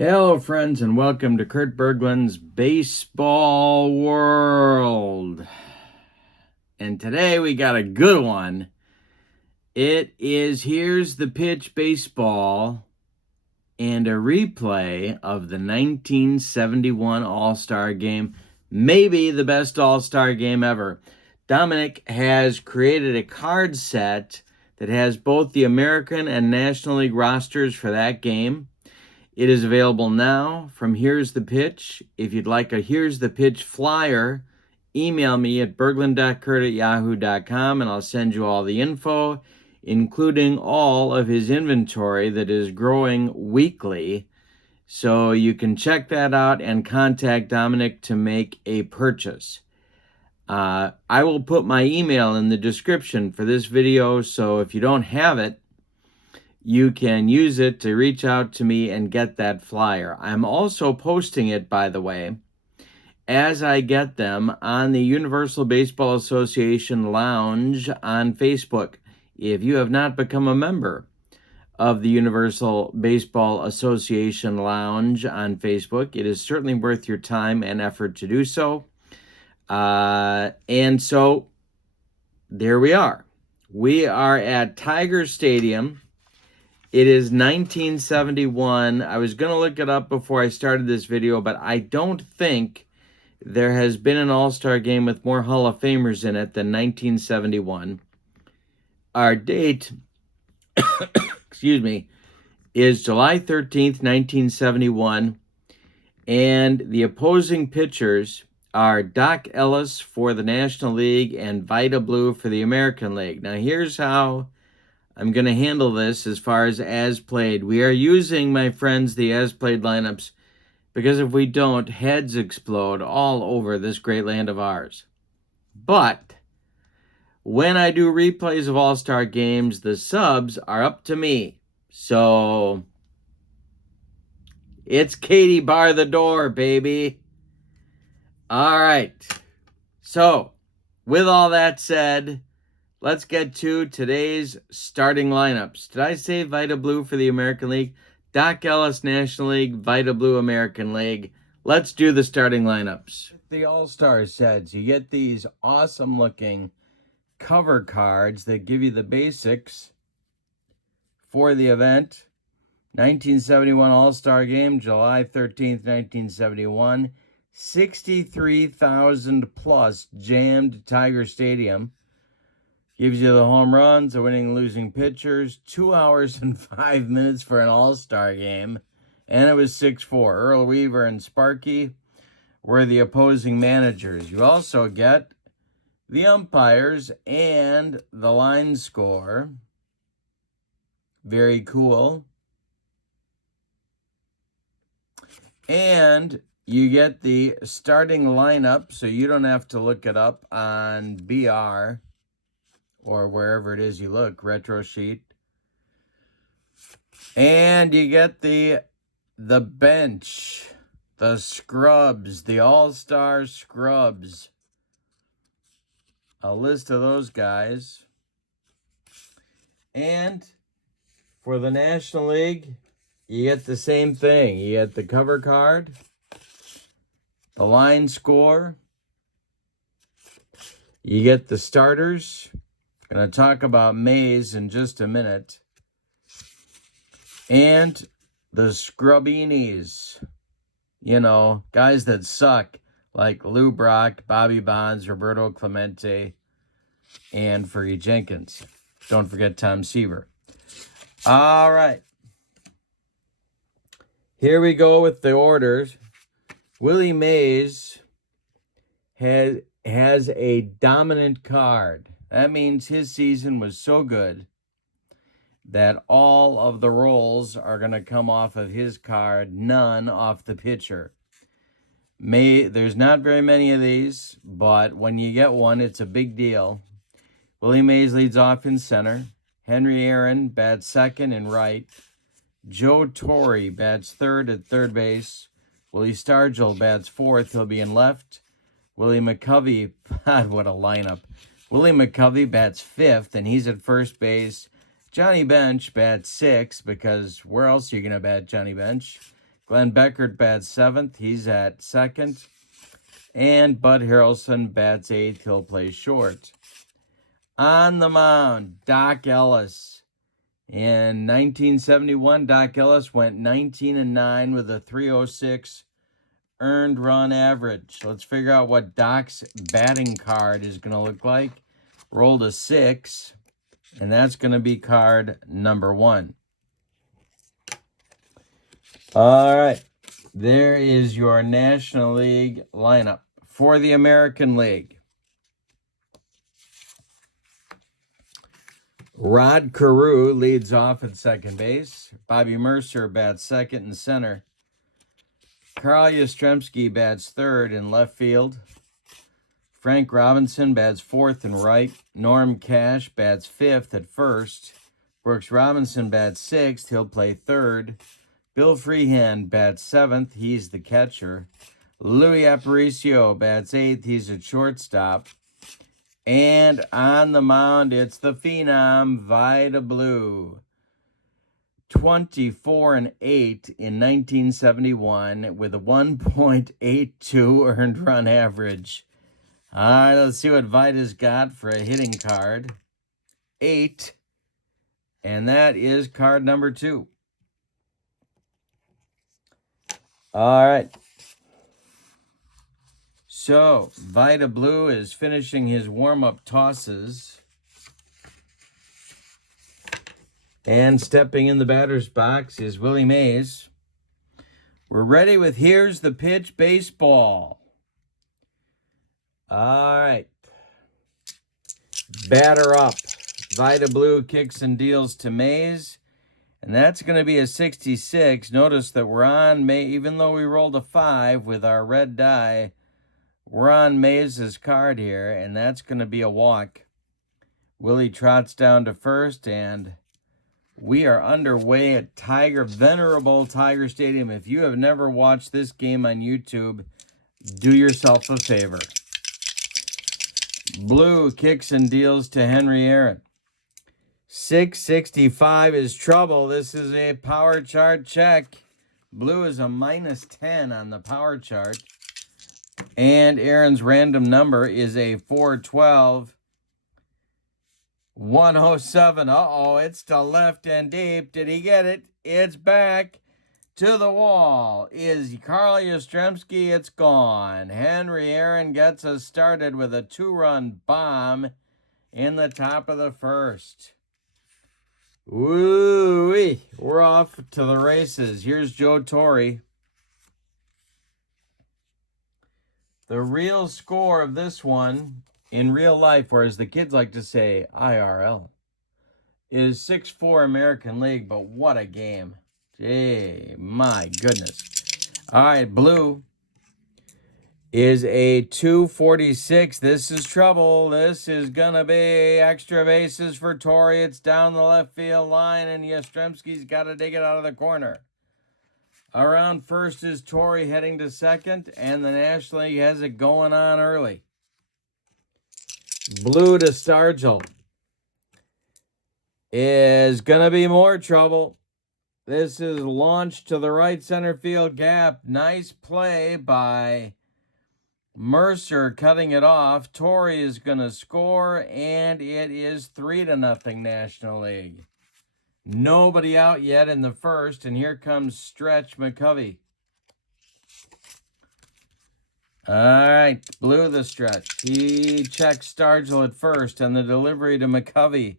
Hello, friends, and welcome to Kurt Berglund's Baseball World. And today we got a good one. It is Here's the Pitch Baseball and a replay of the 1971 All-Star Game, maybe the best All-Star Game ever. Dominic has created a card set that has both the American and National League rosters for that game. It is available now from Here's the Pitch. If you'd like a Here's the Pitch flyer, email me at berglund.kurt@yahoo.com and I'll send you all the info, including all of his inventory that is growing weekly. So you can check that out and contact Dominic to make a purchase. I will put my email in the description for this video, so if you don't have it, you can use it to reach out to me and get that flyer. I'm also posting it, by the way, as I get them on the Universal Baseball Association Lounge on Facebook. If you have not become a member of the Universal Baseball Association Lounge on Facebook, it is certainly worth your time and effort to do so. And so there we are. We are at Tiger Stadium. It is 1971. I was going to look it up before I started this video, but I don't think there has been an All-Star game with more Hall of Famers in it than 1971. Our date, excuse me, is July 13th, 1971, and the opposing pitchers are Doc Ellis for the National League and Vida Blue for the American League. Now, here's how I'm going to handle this as far as played. We are using, my friends, the as played lineups, because if we don't, heads explode all over this great land of ours. But when I do replays of All-Star games, the subs are up to me. So it's Katie bar the door, baby. All right. So with all that said, let's get to today's starting lineups. Did I say Vida Blue for the American League? Doc Ellis, National League, Vida Blue, American League. Let's do the starting lineups. The All-Star sets, you get these awesome-looking cover cards that give you the basics for the event. 1971 All-Star Game, July 13th, 1971. 63,000 plus jammed Tiger Stadium. Gives you the home runs, the winning and losing pitchers, 2 hours and 5 minutes for an all-star game. And it was 6-4. Earl Weaver and Sparky were the opposing managers. You also get the umpires and the line score. Very cool. And you get the starting lineup, so you don't have to look it up on BR or wherever it is you look, retro sheet. And you get the bench, the scrubs, the all-star scrubs. A list of those guys. And for the National League, you get the same thing. You get the cover card, the line score. You get the starters. Going to talk about Mays in just a minute. And the scrubbinis. You know, guys that suck, like Lou Brock, Bobby Bonds, Roberto Clemente, and Fergie Jenkins. Don't forget Tom Seaver. All right. Here we go with the orders. Willie Mays has a dominant card. That means his season was so good that all of the rolls are going to come off of his card, none off the pitcher. There's not very many of these, but when you get one, it's a big deal. Willie Mays leads off in center. Henry Aaron bats second and right. Joe Torre bats third at third base. Willie Stargell bats fourth. He'll be in left. Willie McCovey, God, what a lineup. Willie McCovey bats fifth, and he's at first base. Johnny Bench bats sixth, because where else are you going to bat Johnny Bench? Glenn Beckert bats 7th. He's at 2nd. And Bud Harrelson bats 8th. He'll play short. On the mound, Doc Ellis. In 1971, Doc Ellis went 19-9 with a 306 earned run average. Let's figure out what Doc's batting card is going to look like. Rolled a 6, and that's going to be card number 1. All right, there is your National League lineup. For the American League, Rod Carew leads off at second base. Bobby Mercer bats second and center. Carl Yastrzemski bats third in left field. Frank Robinson bats fourth and right. Norm Cash bats fifth at first. Brooks Robinson bats sixth. He'll play third. Bill Freehan bats seventh. He's the catcher. Louis Aparicio bats eighth. He's a shortstop. And on the mound, it's the phenom, Vida Blue. 24-8 in 1971 with a 1.82 earned run average. All right, let's see what Vida's got for a hitting card. 8. And that is card number 2. All right. So, Vida Blue is finishing his warm-up tosses. And stepping in the batter's box is Willie Mays. We're ready with Here's the Pitch Baseball. All right. Batter up. Vida Blue kicks and deals to Mays. And that's going to be a 66. Notice that we're on May, even though we rolled a 5 with our red die, we're on Mays' card here, and that's going to be a walk. Willie trots down to first, and we are underway at Venerable Tiger Stadium. If you have never watched this game on YouTube, do yourself a favor. Blue kicks and deals to Henry Aaron. 665 is trouble. This is a power chart check. Blue is a -10 on the power chart. And Aaron's random number is a 412. 107. Uh-oh, it's to left and deep. Did he get it? It's back to the wall. Is Carl Yastrzemski? It's gone. Henry Aaron gets us started with a 2-run bomb in the top of the first. Woo-wee. We're off to the races. Here's Joe Torre. The real score of this one in real life, or as the kids like to say, IRL, is 6-4 American League, but what a game. Gee, my goodness. All right, Blue is a 246. This is trouble. This is going to be extra bases for Torre. It's down the left field line, and Yastrzemski's got to dig it out of the corner. Around first is Torre heading to second, and the National League has it going on early. Blue to Stargell is going to be more trouble. This is launched to the right center field gap. Nice play by Mercer cutting it off. Torre is going to score, and it is 3-0 National League. Nobody out yet in the first, and here comes Stretch McCovey. All right, Blue the stretch. He checks Stargell at first, and the delivery to McCovey.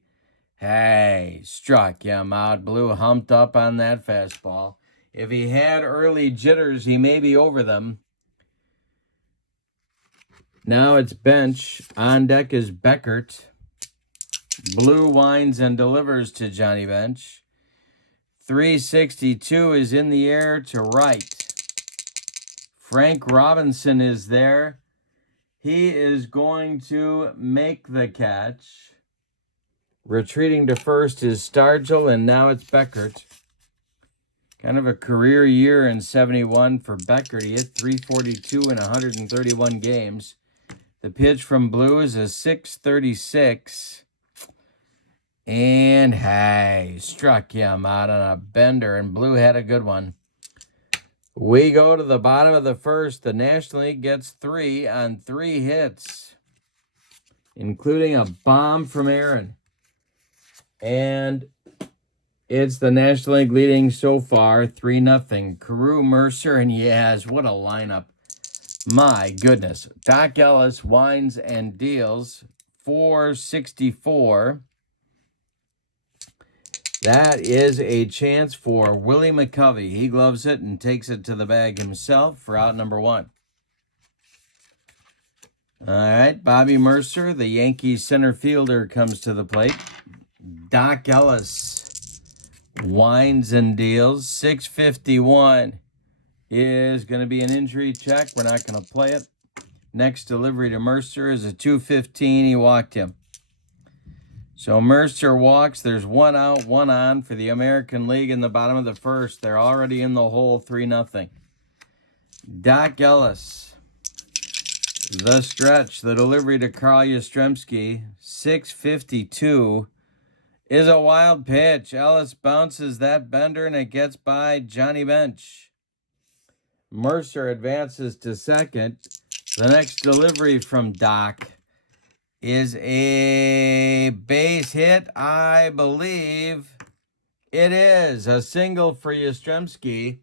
Hey, struck him out. Blue humped up on that fastball. If he had early jitters, he may be over them. Now it's bench. On deck is Beckert. Blue winds and delivers to Johnny Bench. 362 is in the air to right. Frank Robinson is there. He is going to make the catch. Retreating to first is Stargell, and now it's Beckert. Kind of a career year in 71 for Beckert. He hit 342 in 131 games. The pitch from Blue is a 636. And hey, struck him out on a bender, and Blue had a good one. We go to the bottom of the first. The National League gets 3 on 3 hits, including a bomb from Aaron. And it's the National League leading so far 3-0. Carew, Mercer, and Yaz. What a lineup. My goodness. Doc Ellis winds and deals 464. That is a chance for Willie McCovey. He gloves it and takes it to the bag himself for out number 1. All right, Bobby Mercer, the Yankees center fielder, comes to the plate. Doc Ellis winds and deals. 651 is going to be an injury check. We're not going to play it. Next delivery to Mercer is a 215. He walked him. So Mercer walks. There's 1 out, 1 on for the American League in the bottom of the first. They're already in the hole, 3-0. Doc Ellis, the stretch, the delivery to Carl Yastrzemski, 652, is a wild pitch. Ellis bounces that bender, and it gets by Johnny Bench. Mercer advances to second. The next delivery from Doc is a base hit, I believe. It is a single for Yastrzemski.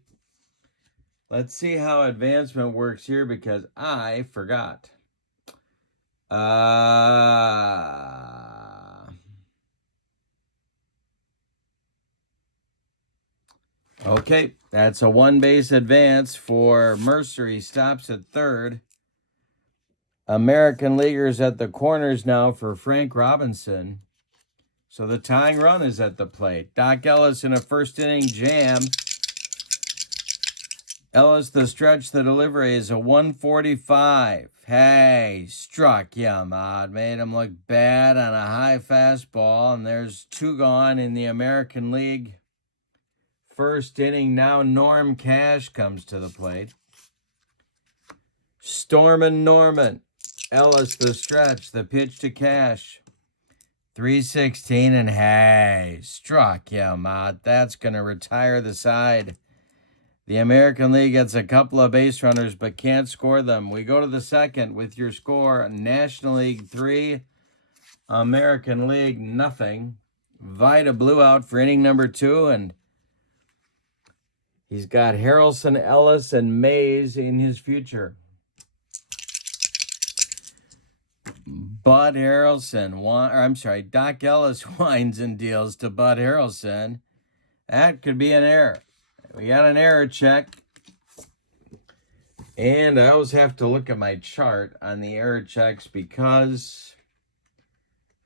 Let's see how advancement works here because I forgot. Okay, that's a 1-base advance for Mercer. He stops at third. American Leaguers at the corners now for Frank Robinson. So the tying run is at the plate. Doc Ellis in a first inning jam. Ellis, the stretch, the delivery is a 145. Hey, struck him out. Made him look bad on a high fastball. And there's 2 gone in the American League. First inning now, Norm Cash comes to the plate. Stormin' Norman. Ellis, the stretch, the pitch to Cash. 316, and hey, struck him out. That's going to retire the side. The American League gets a couple of base runners but can't score them. We go to the second with your score. National League 3, American League nothing. Vida blew out for inning number 2, and he's got Harrelson, Ellis, and Mays in his future. Bud Harrelson, Doc Ellis winds and deals to Bud Harrelson. That could be an error. We got an error check. And I always have to look at my chart on the error checks because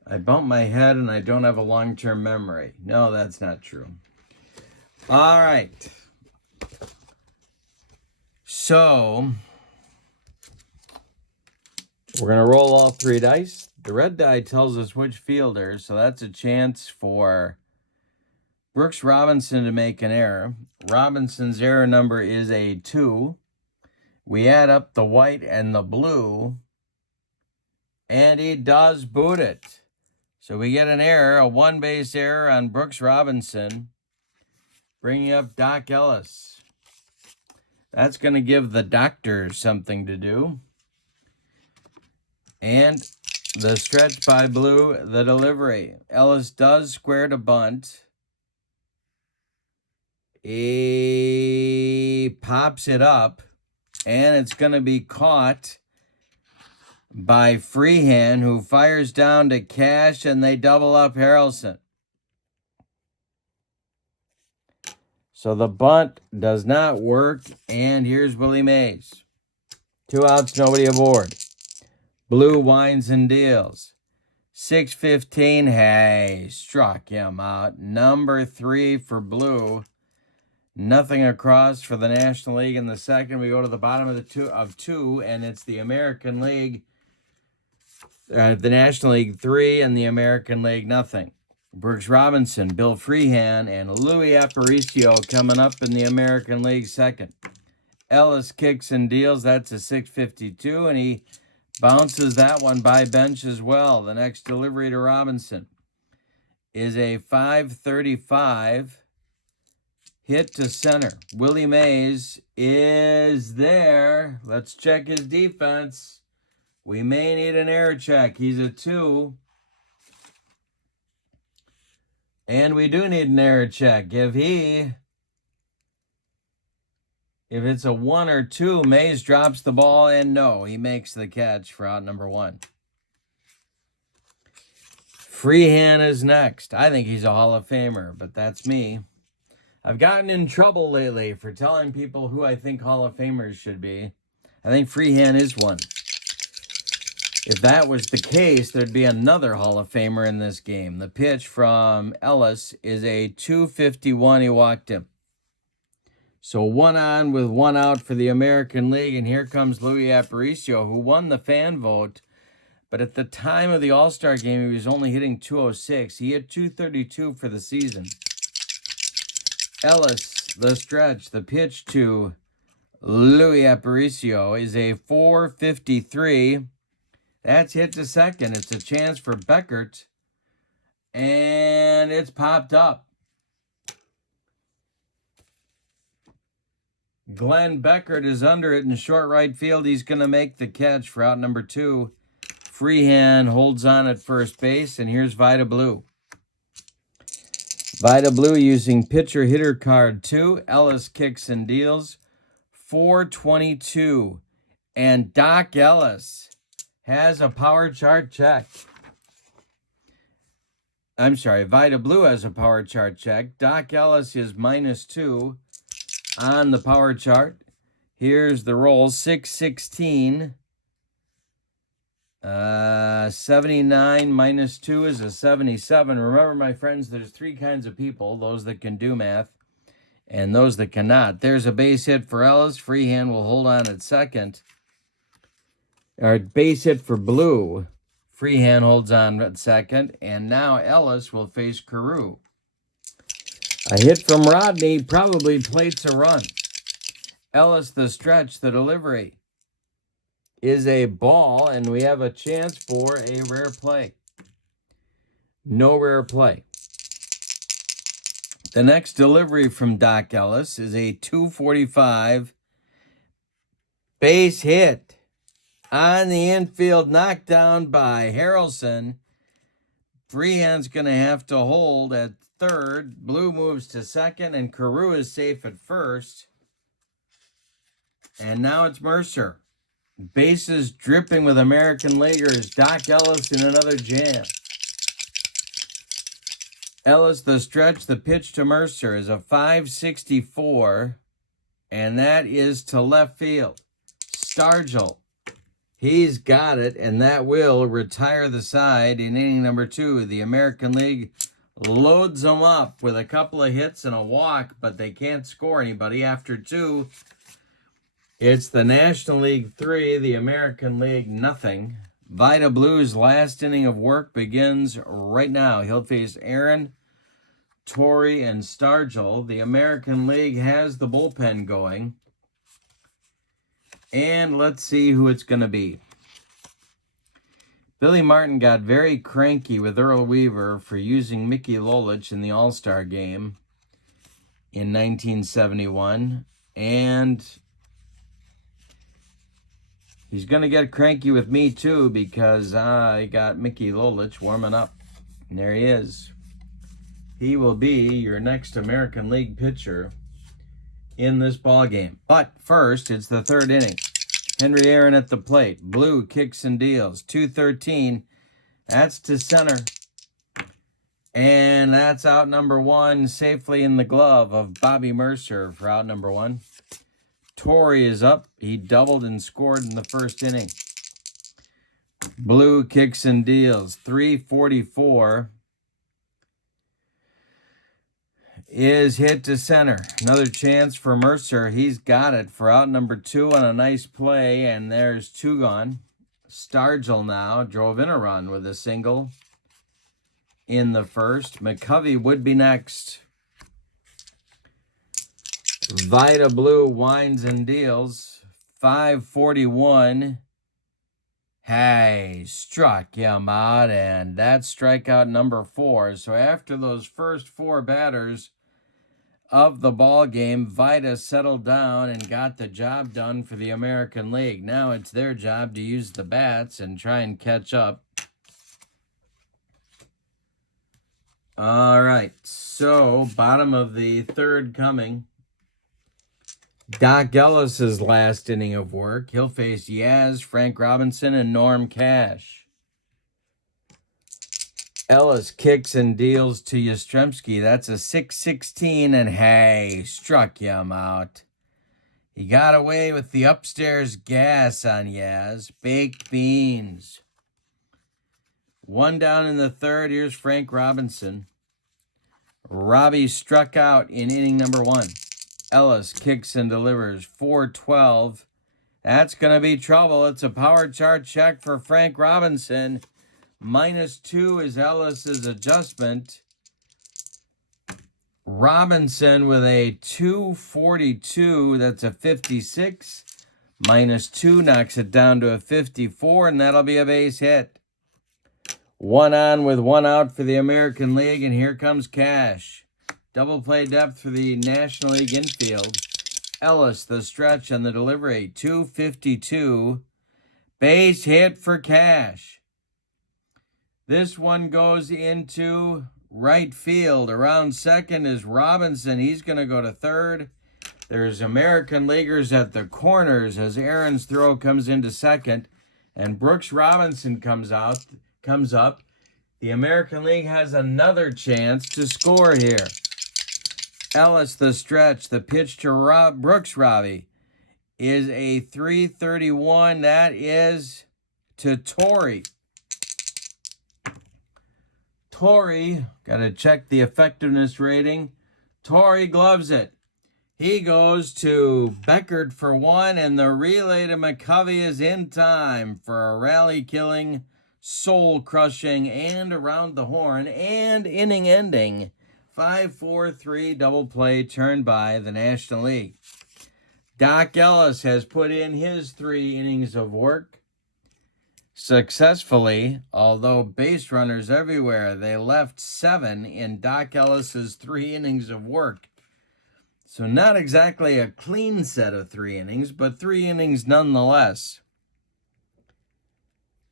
I bump my head and I don't have a long-term memory. No, that's not true. All right. So we're going to roll all 3 dice. The red die tells us which fielder, so that's a chance for Brooks Robinson to make an error. Robinson's error number is a 2. We add up the white and the blue, and he does boot it. So we get an error, a 1-base error on Brooks Robinson, bringing up Doc Ellis. That's going to give the doctor something to do. And the stretch by blue, the delivery. Ellis does square to bunt. He pops it up, and it's going to be caught by Freehan, who fires down to Cash, and they double up Harrelson. So the bunt does not work, and here's Willie Mays. 2 outs, nobody aboard. Blue winds and deals. 615, hey, struck him out. Number 3 for Blue. Nothing across for the National League in the second. We go to the bottom of the two, and it's the American League, the National League 3, and the American League nothing. Brooks Robinson, Bill Freehan, and Louis Aparicio coming up in the American League second. Ellis kicks and deals. That's a 652, and he bounces that one by Bench as well. The next delivery to Robinson is a 535. hit to center. Willie Mays is there. Let's check his defense. We may need an error check. He's a 2. And we do need an error check. If it's a 1 or 2, Mays drops the ball, and no, he makes the catch for out number 1. Freehan is next. I think he's a Hall of Famer, but that's me. I've gotten in trouble lately for telling people who I think Hall of Famers should be. I think Freehan is one. If that was the case, there'd be another Hall of Famer in this game. The pitch from Ellis is a 251. He walked him. So 1 on with 1 out for the American League, and here comes Louis Aparicio, who won the fan vote. But at the time of the All-Star game, he was only hitting 206. He hit 232 for the season. Ellis, the stretch, the pitch to Louis Aparicio is a 453. That's hit to second. It's a chance for Beckert, and it's popped up. Glenn Beckert is under it in short right field. He's going to make the catch for out number 2. Freehan holds on at first base, and here's Vida Blue. Vida Blue using pitcher-hitter card 2. Ellis kicks and deals. 422. And Doc Ellis has a power chart check. I'm sorry, Vida Blue has a power chart check. Doc Ellis is -2 on the power chart. Here's the roll, 616. 79 minus 2 is a 77. Remember, my friends, there's 3 kinds of people, those that can do math and those that cannot. There's a base hit for Ellis. Freehan will hold on at second. Or base hit for Blue. Freehan holds on at second. And now Ellis will face Carew. A hit from Rodney probably plates a run. Ellis, the stretch, the delivery is a ball, and we have a chance for a rare play. No rare play. The next delivery from Doc Ellis is a 245 base hit on the infield, knocked down by Harrelson. Freehan's going to have to hold at third. Blue moves to second, and Carew is safe at first. And now it's Mercer. Bases dripping with American Leaguers. Doc Ellis in another jam. Ellis, the stretch, the pitch to Mercer is a 564, and that is to left field. Stargell, he's got it, and that will retire the side in inning number 2. The American League loads them up with a couple of hits and a walk, but they can't score anybody after 2. It's the National League 3, the American League nothing. Vida Blue's last inning of work begins right now. He'll face Aaron, Torrey, and Stargell. The American League has the bullpen going. And let's see who it's going to be. Billy Martin got very cranky with Earl Weaver for using Mickey Lolich in the All-Star game in 1971. And he's going to get cranky with me, too, because I got Mickey Lolich warming up. And there he is. He will be your next American League pitcher in this ball game. But first, it's the 3rd inning. Henry Aaron at the plate. Blue kicks and deals. 213. That's to center. And that's out number 1, safely in the glove of Bobby Mercer for out number 1. Torrey is up. He doubled and scored in the 1st inning. Blue kicks and deals. 344 is hit to center. Another chance for Mercer. He's got it for out number 2 on a nice play, and there's 2 gone. Stargell now drove in a run with a single in the 1st. McCovey would be next. Vida Blue winds and deals. 541. Hey, struck him out, and that's strikeout number 4. So after those first 4 batters of the ball game, Vida settled down and got the job done for the American League. Now it's their job to use the bats and try and catch up. All right, so bottom of the third coming. Doc Ellis's last inning of work. He'll face Yaz, Frank Robinson, and Norm Cash. Ellis kicks and deals to Yastrzemski. That's a 6-16, and hey, struck him out. He got away with the upstairs gas on Yaz. Baked beans. One down in the third. Here's Frank Robinson. Robbie struck out in inning number 1. Ellis kicks and delivers. 4-12. That's going to be trouble. It's a power chart check for Frank Robinson. -2 is Ellis's adjustment. Robinson with a 242. That's a 56. -2 knocks it down to a 54, and that'll be a base hit. 1 on with 1 out for the American League, and here comes Cash. Double play depth for the National League infield. Ellis, the stretch and the delivery. 252. Base hit for Cash. This one goes into right field. Around second is Robinson. He's going to go to third. There's American Leaguers at the corners as Aaron's throw comes into second. And Brooks Robinson comes up. The American League has another chance to score here. Ellis, the stretch. The pitch to Brooks Robbie is a 331. That is to Torrey. Torrey, got to check the effectiveness rating. Torrey gloves it. He goes to Beckert for 1, and the relay to McCovey is in time for a rally-killing, soul-crushing, and around the horn, and inning-ending 5-4-3 double play turned by the National League. Doc Ellis has put in his 3 innings of work successfully, although base runners everywhere. They left 7 in Doc Ellis's 3 innings of work. So not exactly a clean set of 3 innings, but 3 innings nonetheless.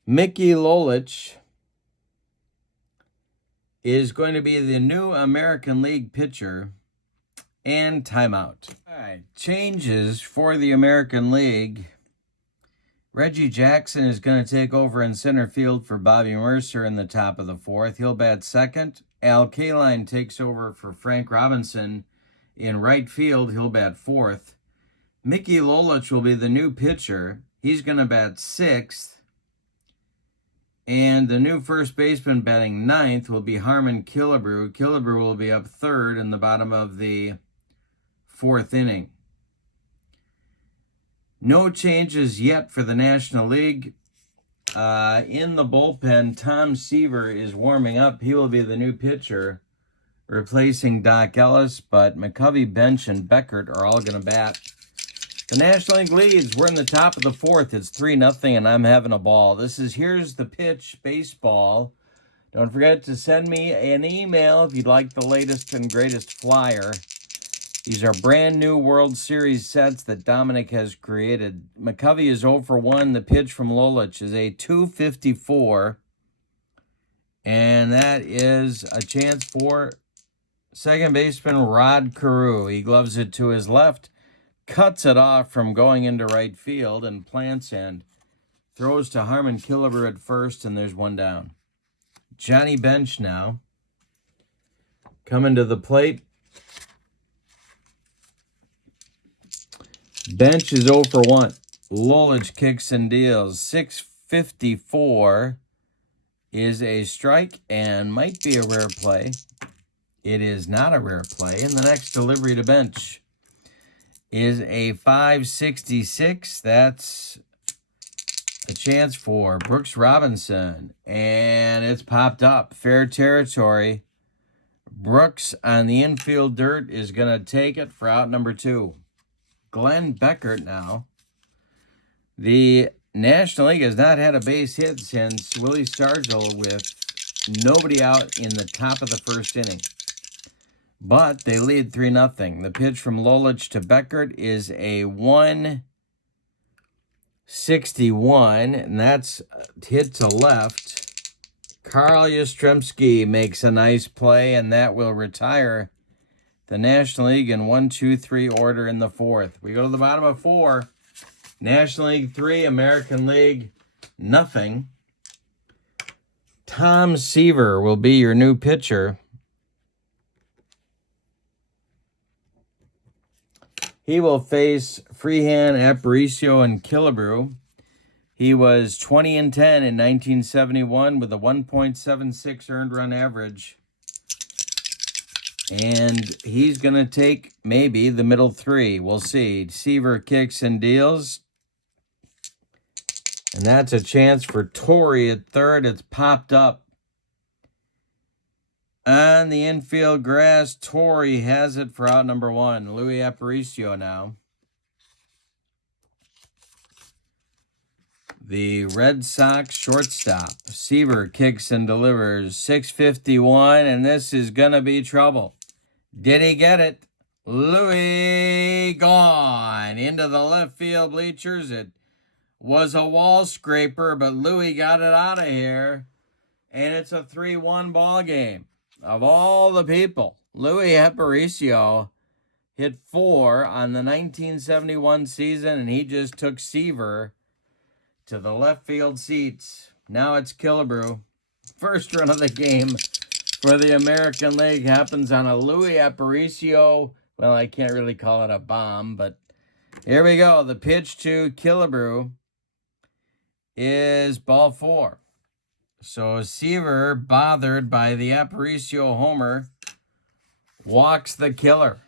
Mickey Lolich is going to be the new American League pitcher, and timeout. All right, changes for the American League. Reggie Jackson is going to take over in center field for Bobby Mercer in the top of the 4th. He'll bat second. Al Kaline takes over for Frank Robinson in right field. He'll bat 4th. Mickey Lolich will be the new pitcher. He's going to bat 6th. And the new first baseman batting 9th will be Harmon Killebrew. Killebrew will be up 3rd in the bottom of the 4th inning. No changes yet for the National League. In the bullpen, Tom Seaver is warming up. He will be the new pitcher, replacing Doc Ellis, but McCovey, Bench, and Beckert are all going to bat. The National League leads. We're in the top of the 4th. It's 3-0, and I'm having a ball. This is Here's the Pitch Baseball. Don't forget to send me an email if you'd like the latest and greatest flyer. These are brand new World Series sets that Dominic has created. McCovey is 0 for 1. The pitch from Lolich is a 254. And that is a chance for second baseman Rod Carew. He gloves it to his left, cuts it off from going into right field, and plants and throws to Harmon Killebrew at first, and there's 1 down. Johnny Bench now coming to the plate. Bench is 0 for 1. Lolich kicks and deals. 654 is a strike and might be a rare play. It is not a rare play. And the next delivery to Bench is a 566. That's a chance for Brooks Robinson. And it's popped up. Fair territory. Brooks on the infield dirt is going to take it for out number 2. Glenn Beckert now. The National League has not had a base hit since Willie Stargell with nobody out in the top of the 1st inning. but they lead 3-0. The pitch from Lolich to Beckert is a 161, and that's hit to left. Carl Yastrzemski makes a nice play, and that will retire the National League in 1-2-3 order in the fourth. We go to the bottom of 4. National League 3, American League nothing. Tom Seaver will be your new pitcher. He will face Freehan, Aparicio, and Killebrew. He was 20-10 in 1971 with a 1.76 earned run average. And he's going to take maybe the middle 3. We'll see. Seaver kicks and deals. And that's a chance for Torrey at third. It's popped up. On the infield grass, Torrey has it for out number 1. Louis Aparicio now. The Red Sox shortstop. Seaver kicks and delivers. 6:51, and this is going to be trouble. Did he get it? Louis gone into the left field bleachers. It was a wall scraper, but Louis got it out of here, and it's a 3-1 ball game. Of all the people, Louis Aparicio hit 4 on the 1971 season, and he just took Seaver to the left field seats. Now it's Killebrew. First run of the game for the American League happens on a Louis Aparicio. Well, I can't really call it a bomb, but here we go. The pitch to Killebrew is ball 4. So Seaver, bothered by the Aparicio homer, walks the killer.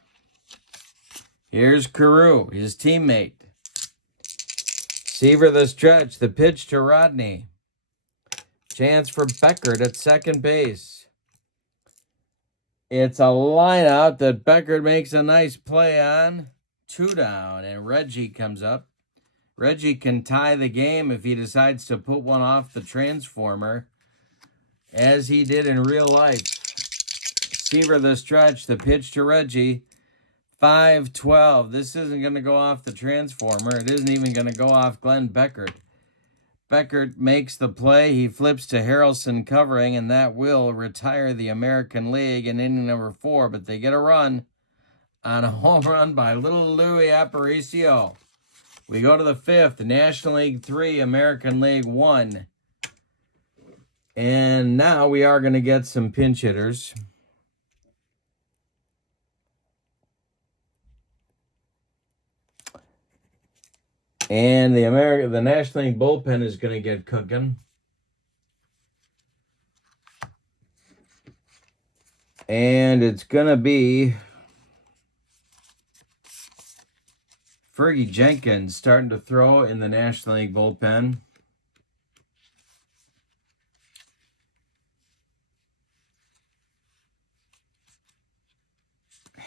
Here's Carew, his teammate. Seaver the stretch, the pitch to Rodney. Chance for Beckert at second base. It's a line out that Beckert makes a nice play on. 2 down, and Reggie comes up. Reggie can tie the game if he decides to put one off the transformer, as he did in real life. Seaver the stretch, the pitch to Reggie. 5-12. This isn't going to go off the transformer. It isn't even going to go off Glenn Beckert. Beckert makes the play. He flips to Harrelson covering, and that will retire the American League in inning number 4. But they get a run on a home run by little Louis Aparicio. We go to the 5th, National League 3, American League 1. And now we are going to get some pinch hitters. And the National League bullpen is going to get cooking. And it's going to be Fergie Jenkins starting to throw in the National League bullpen.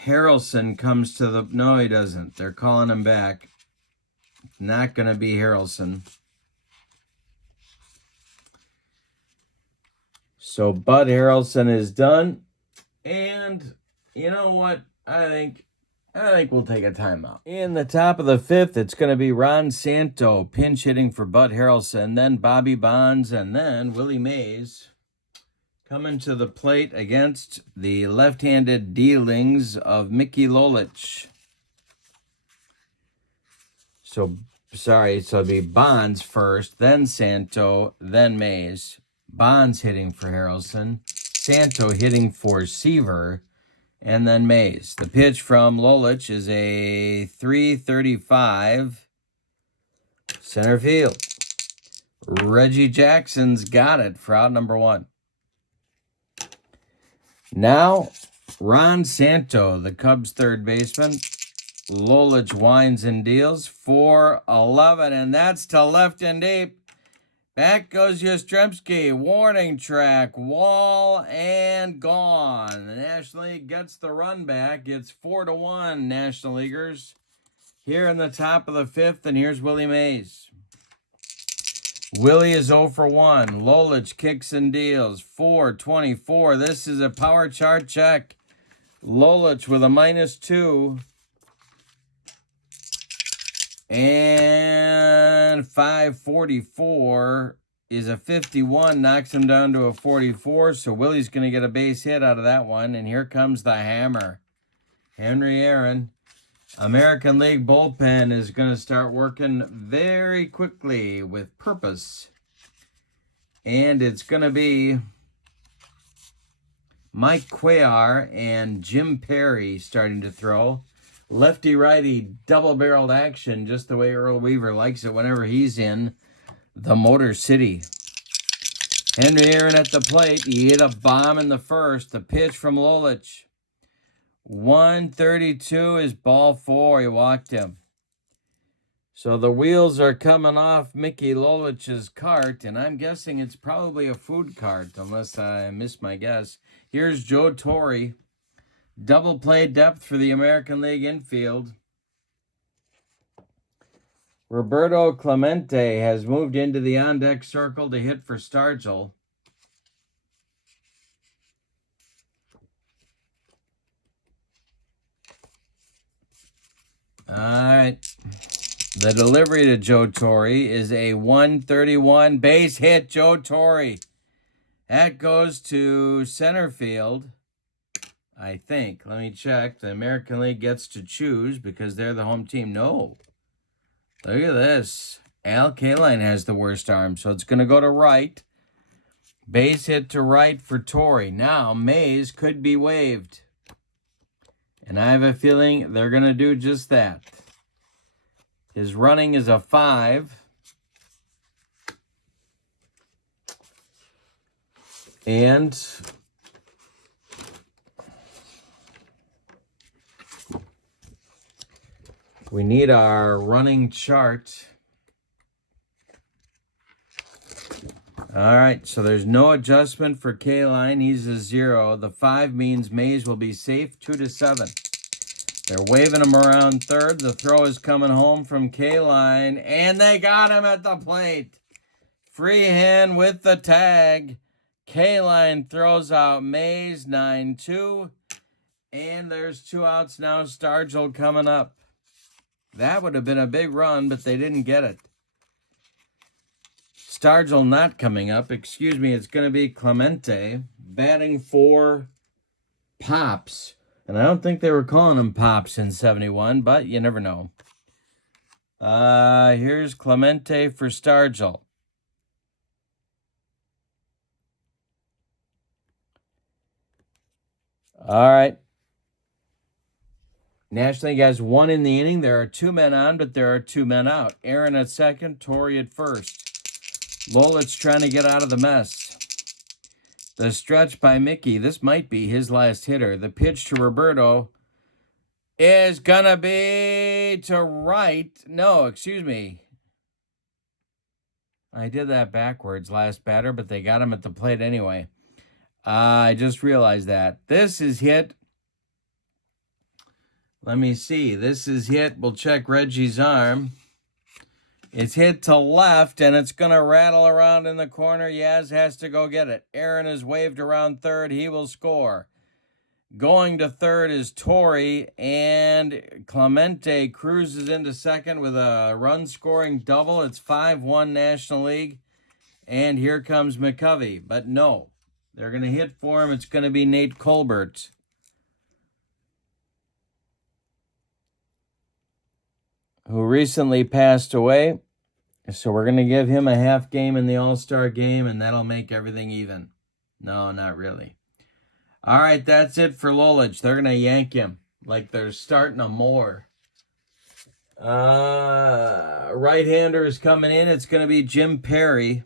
Harrelson comes to the... No, he doesn't. They're calling him back. Not going to be Harrelson. So Bud Harrelson is done. And you know what? I think we'll take a timeout. In the top of the 5th, it's going to be Ron Santo pinch hitting for Bud Harrelson, then Bobby Bonds, and then Willie Mays coming to the plate against the left-handed dealings of Mickey Lolich. So it'll be Bonds first, then Santo, then Mays. Bonds hitting for Harrelson, Santo hitting for Seaver, and then Mays. The pitch from Lolich is a 335 center field. Reggie Jackson's got it for out number 1. Now, Ron Santo, the Cubs' third baseman. Lolich winds and deals. 4-11, and that's to left and deep. Back goes Yastrzemski. Warning track, wall, and gone. The National League gets the run back. It's 4-1, National Leaguers. Here in the top of the 5th, and here's Willie Mays. Willie is 0 for 1. Lolich kicks and deals. 4-24. This is a power chart check. Lolich with a -2. And 544 is a 51, knocks him down to a 44. So Willie's going to get a base hit out of that one. And here comes the hammer. Henry Aaron. American League bullpen is going to start working very quickly with purpose. And it's going to be Mike Cuellar and Jim Perry starting to throw. Lefty-righty double-barreled action, just the way Earl Weaver likes it whenever he's in the Motor City. Henry Aaron at the plate. He hit a bomb in the first. The pitch from Lolich. 132 is ball 4. He walked him. So the wheels are coming off Mickey Lolich's cart, and I'm guessing it's probably a food cart, unless I missed my guess. Here's Joe Torre. Double play depth for the American League infield. Roberto Clemente has moved into the on-deck circle to hit for Stargell. All right. The delivery to Joe Torre is a 131 base hit. Joe Torre. That goes to center field. I think. Let me check. The American League gets to choose because they're the home team. No. Look at this. Al Kaline has the worst arm, so it's going to go to right. Base hit to right for Torre. Now, Mays could be waived. And I have a feeling they're going to do just that. His running is a 5. And we need our running chart. All right, so there's no adjustment for Kaline. He's a 0. The 5 means Mays will be safe, 2-7. They're waving him around third. The throw is coming home from Kaline, and they got him at the plate. Free hand with the tag. Kaline throws out Mays, 9-2. And there's 2 outs now. Stargell coming up. That would have been a big run, but they didn't get it. Stargell not coming up. Excuse me, it's going to be Clemente batting for Pops. And I don't think they were calling him Pops in 71, but you never know. Here's Clemente for Stargell. All right. National League has 1 in the inning. There are 2 men on, but there are 2 men out. Aaron at second, Torre at first. Lolich trying to get out of the mess. The stretch by Mickey. This might be his last hitter. The pitch to Roberto is going to be to right. No, excuse me. I did that backwards last batter, but they got him at the plate anyway. I just realized that. This is hit. Let me see. This is hit. We'll check Reggie's arm. It's hit to left, and it's going to rattle around in the corner. Yaz has to go get it. Aaron is waved around third. He will score. Going to third is Torre, and Clemente cruises into second with a run-scoring double. It's 5-1 National League, and here comes McCovey. But no, they're going to hit for him. It's going to be Nate Colbert, who recently passed away. So we're going to give him a half game in the All-Star game, and that'll make everything even. No, not really. All right, that's it for Lolich. They're going to yank him like they're starting a mower. Right-hander is coming in. It's going to be Jim Perry.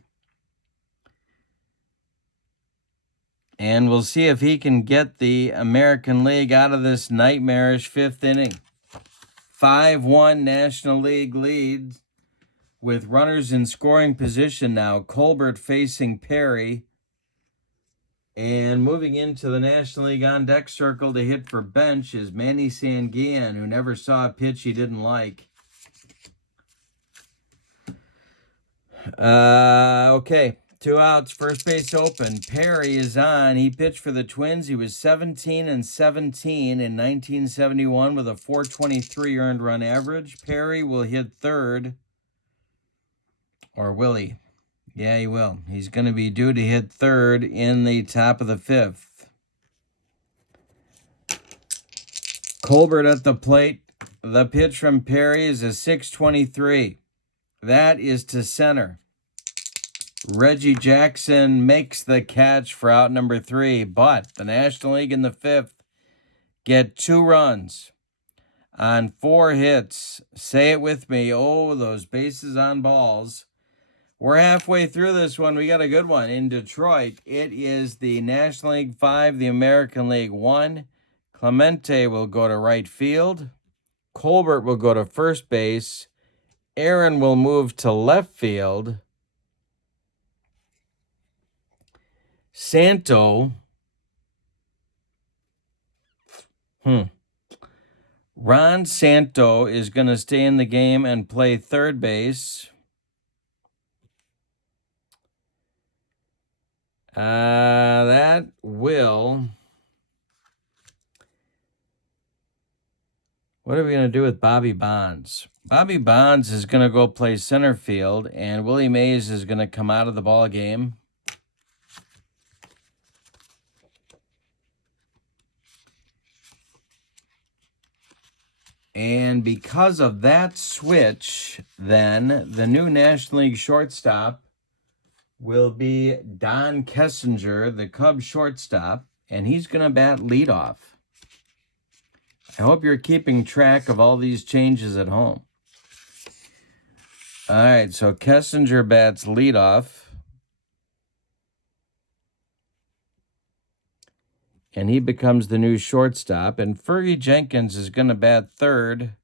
And we'll see if he can get the American League out of this nightmarish 5th inning. 5-1 National League lead with runners in scoring position now. Colbert facing Perry. And moving into the National League on-deck circle to hit for bench is Manny Sanguillen, who never saw a pitch he didn't like. Okay. 2 outs, first base open. Perry is on. He pitched for the Twins. He was 17-17 in 1971 with a 423 earned run average. Perry will hit third. Or will he? Yeah, he will. He's going to be due to hit third in the top of the 5th. Colbert at the plate. The pitch from Perry is a 623. That is to center. Reggie Jackson makes the catch for out number 3, but the National League in the 5th get 2 runs on 4 hits. Say it with me. Oh, those bases on balls. We're halfway through this one. We got a good one. In Detroit, it is the National League 5, the American League 1. Clemente will go to right field. Colbert will go to first base. Aaron will move to left field. Santo. Ron Santo is going to stay in the game and play third base. That will... What are we going to do with Bobby Bonds? Bobby Bonds is going to go play center field, and Willie Mays is going to come out of the ball game. And because of that switch, then the new National League shortstop will be Don Kessinger, the Cubs shortstop, and he's going to bat leadoff. I hope you're keeping track of all these changes at home. All right, so Kessinger bats leadoff. And he becomes the new shortstop. And Fergie Jenkins is going to bat third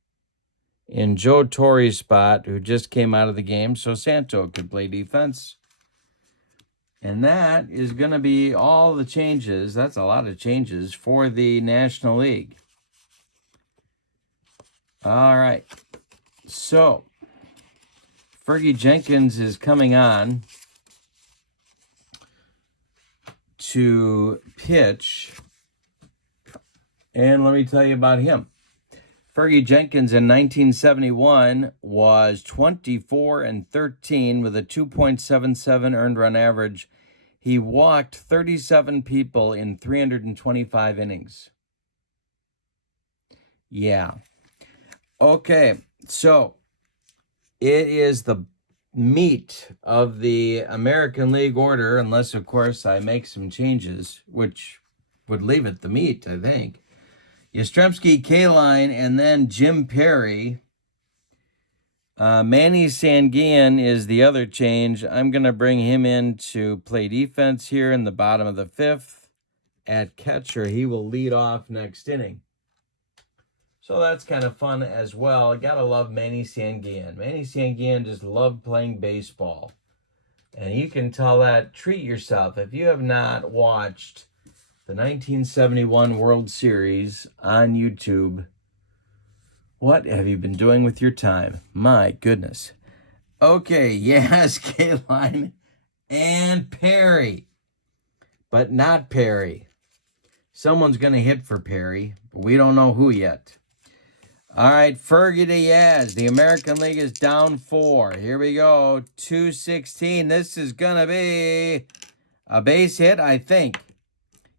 in Joe Torre's spot, who just came out of the game, so Santo could play defense. And that is going to be all the changes. That's a lot of changes for the National League. All right. So, Fergie Jenkins is coming on to pitch. And let me tell you about him. Fergie Jenkins in 1971 was 24-13 with a 2.77 earned run average. He walked 37 people in 325 innings. Yeah. Okay, so it is the meat of the American League order, unless, of course, I make some changes, which would leave it the meat, I think. Yastrzemski, Kaline, and then Jim Perry. Manny Sanguillen is the other change. I'm going to bring him in to play defense here in the bottom of the 5th. At catcher, he will lead off next inning. So that's kind of fun as well. Gotta love Manny Sanguillen. Manny Sanguillen just loved playing baseball. And you can tell that. Treat yourself. If you have not watched the 1971 World Series on YouTube, what have you been doing with your time? My goodness. Okay, yes, Kaline and Perry. But not Perry. Someone's going to hit for Perry, but we don't know who yet. All right, Fergie Diaz. The American League is down 4. Here we go. 216. This is going to be a base hit, I think.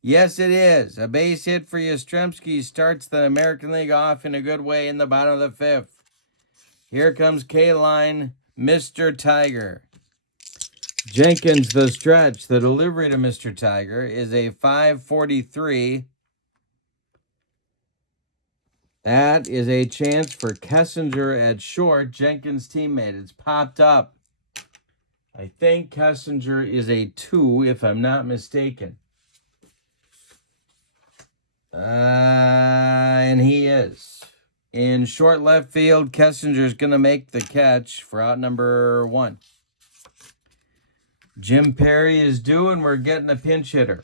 Yes, it is. A base hit for Yastrzemski starts the American League off in a good way in the bottom of the 5th. Here comes Kaline, Mr. Tiger. Jenkins, the stretch. The delivery to Mr. Tiger is a 543. That is a chance for Kessinger at short, Jenkins' teammate. It's popped up. I think Kessinger is a 2, if I'm not mistaken. And he is. In short left field, Kessinger is going to make the catch for out number 1. Jim Perry is due, and we're getting a pinch hitter.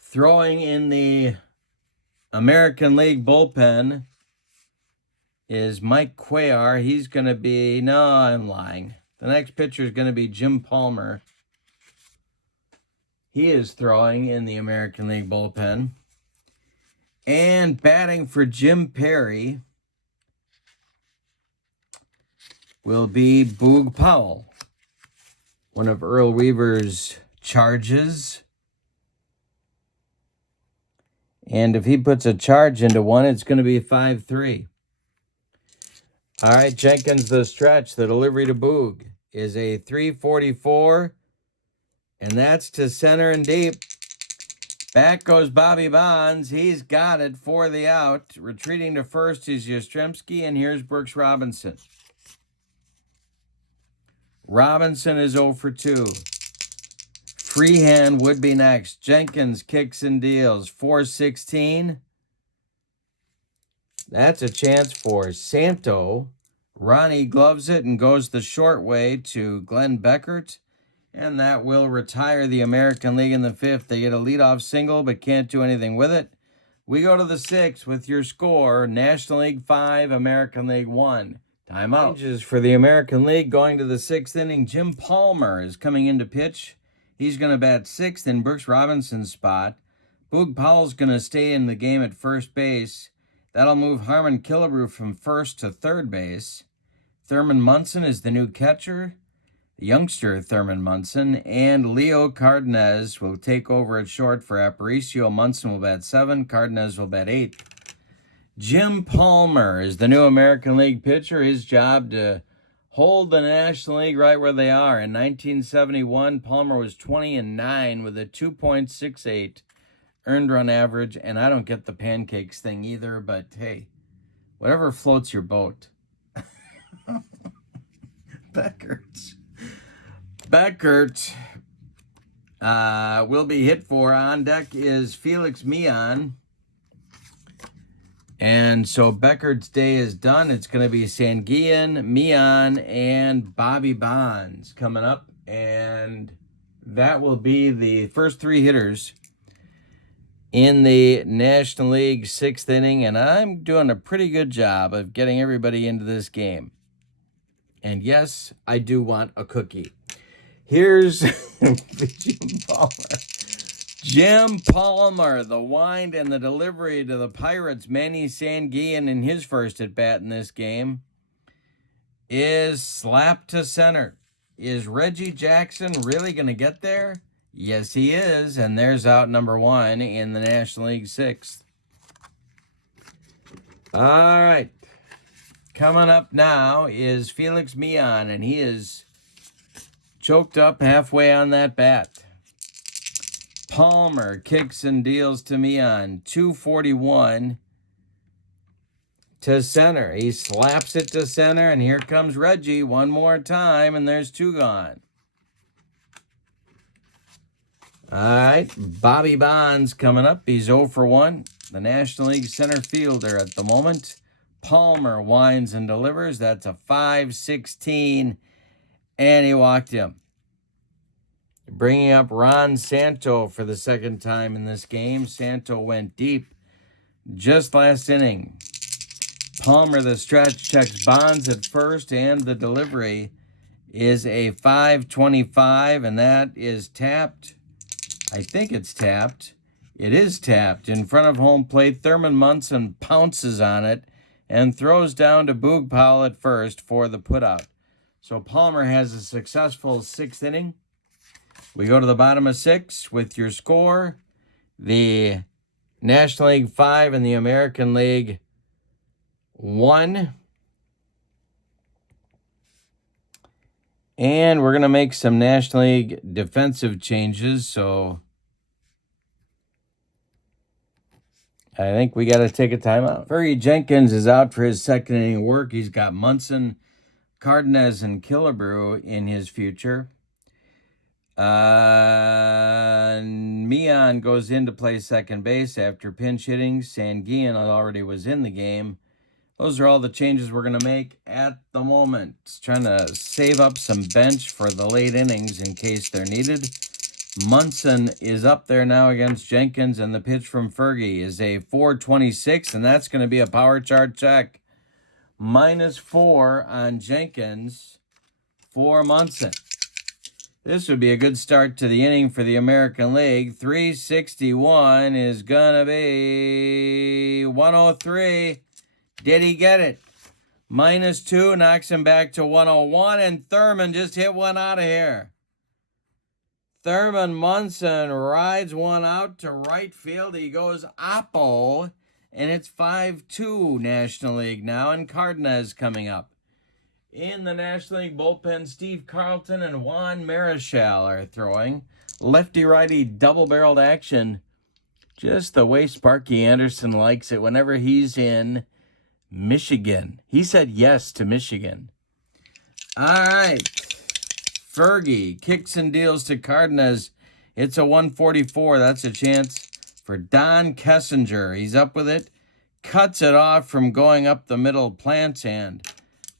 Throwing in the American League bullpen is Mike Cuellar. He's going to be... No, I'm lying. The next pitcher is going to be Jim Palmer. He is throwing in the American League bullpen. And batting for Jim Perry will be Boog Powell, one of Earl Weaver's charges. And if he puts a charge into one, it's going to be 5-3. All right, Jenkins, the stretch, the delivery to Boog is a 344, and that's to center and deep. Back goes Bobby Bonds. He's got it for the out. Retreating to first is Yastrzemski, and here's Brooks Robinson. Robinson is 0 for 2. Freehand would be next. Jenkins kicks and deals. 416. That's a chance for Santo. Ronnie gloves it and goes the short way to Glenn Beckert. And that will retire the American League in the 5th. They get a leadoff single but can't do anything with it. We go to the 6th with your score. National League 5, American League 1. Timeout. Changes for the American League going to the 6th inning. Jim Palmer is coming in to pitch. He's going to bat 6th in Brooks Robinson's spot. Boog Powell's going to stay in the game at first base. That'll move Harmon Killebrew from first to third base. Thurman Munson is the new catcher. The youngster Thurman Munson. And Leo Cardenas will take over at short for Aparicio. Munson will bat 7. Cardenas will bat 8. Jim Palmer is the new American League pitcher. His job to hold the National League right where they are. In 1971, Palmer was 20-9 with a 2.68 earned run average, and I don't get the pancakes thing either, but hey, whatever floats your boat. Beckert will be hit for. On deck is Felix Mian. And so Beckert's day is done. It's going to be Sanguillen, Mian, and Bobby Bonds coming up. And that will be the first 3 hitters in the National League 6th inning. And I'm doing a pretty good job of getting everybody into this game. And yes, I do want a cookie. Here's Jim Palmer. Jim Palmer, the wind and the delivery to the Pirates. Manny Sanguillen in his first at-bat in this game is slapped to center. Is Reggie Jackson really going to get there? Yes, he is, and there's out number 1 in the National League 6th. All right. Coming up now is Felix Mian, and he is choked up halfway on that bat. Palmer kicks and deals to Mian. 241 to center. He slaps it to center, and here comes Reggie one more time, and there's 2 gone. All right, Bobby Bonds coming up. He's 0 for 1. The National League center fielder at the moment. Palmer winds and delivers. That's a 5-16, and he walked him. Bringing up Ron Santo for the second time in this game. Santo went deep just last inning. Palmer, the stretch, checks Bonds at first, and the delivery is a 5-25, and that is tapped. I think it's tapped. It is tapped in front of home plate. Thurman Munson pounces on it and throws down to Boog Powell at first for the putout. So Palmer has a successful 6th inning. We go to the bottom of 6 with your score. The National League 5 and the American League 1. And we're going to make some National League defensive changes, so I think we got to take a timeout. Fergie Jenkins is out for his 2nd inning work. He's got Munson, Cardenas, and Killebrew in his future. Mian goes in to play second base after pinch hitting. Sanguillen already was in the game. Those are all the changes we're going to make at the moment. Trying to save up some bench for the late innings in case they're needed. Munson is up there now against Jenkins, and the pitch from Fergie is a 4.26, and that's going to be a power chart check. -4 on Jenkins for Munson. This would be a good start to the inning for the American League. 361 is going to be 103. Did he get it? -2 knocks him back to 101, and Thurman just hit one out of here. Thurman Munson rides one out to right field. He goes oppo, and it's 5-2 National League now, and Cardenas coming up. In the National League bullpen, Steve Carlton and Juan Marichal are throwing. Lefty-righty double-barreled action, just the way Sparky Anderson likes it whenever he's in Michigan. He said yes to Michigan. All right. Fergie kicks and deals to Cardenas. It's a 144. That's a chance for Don Kessinger. He's up with it. Cuts it off from going up the middle. Plants and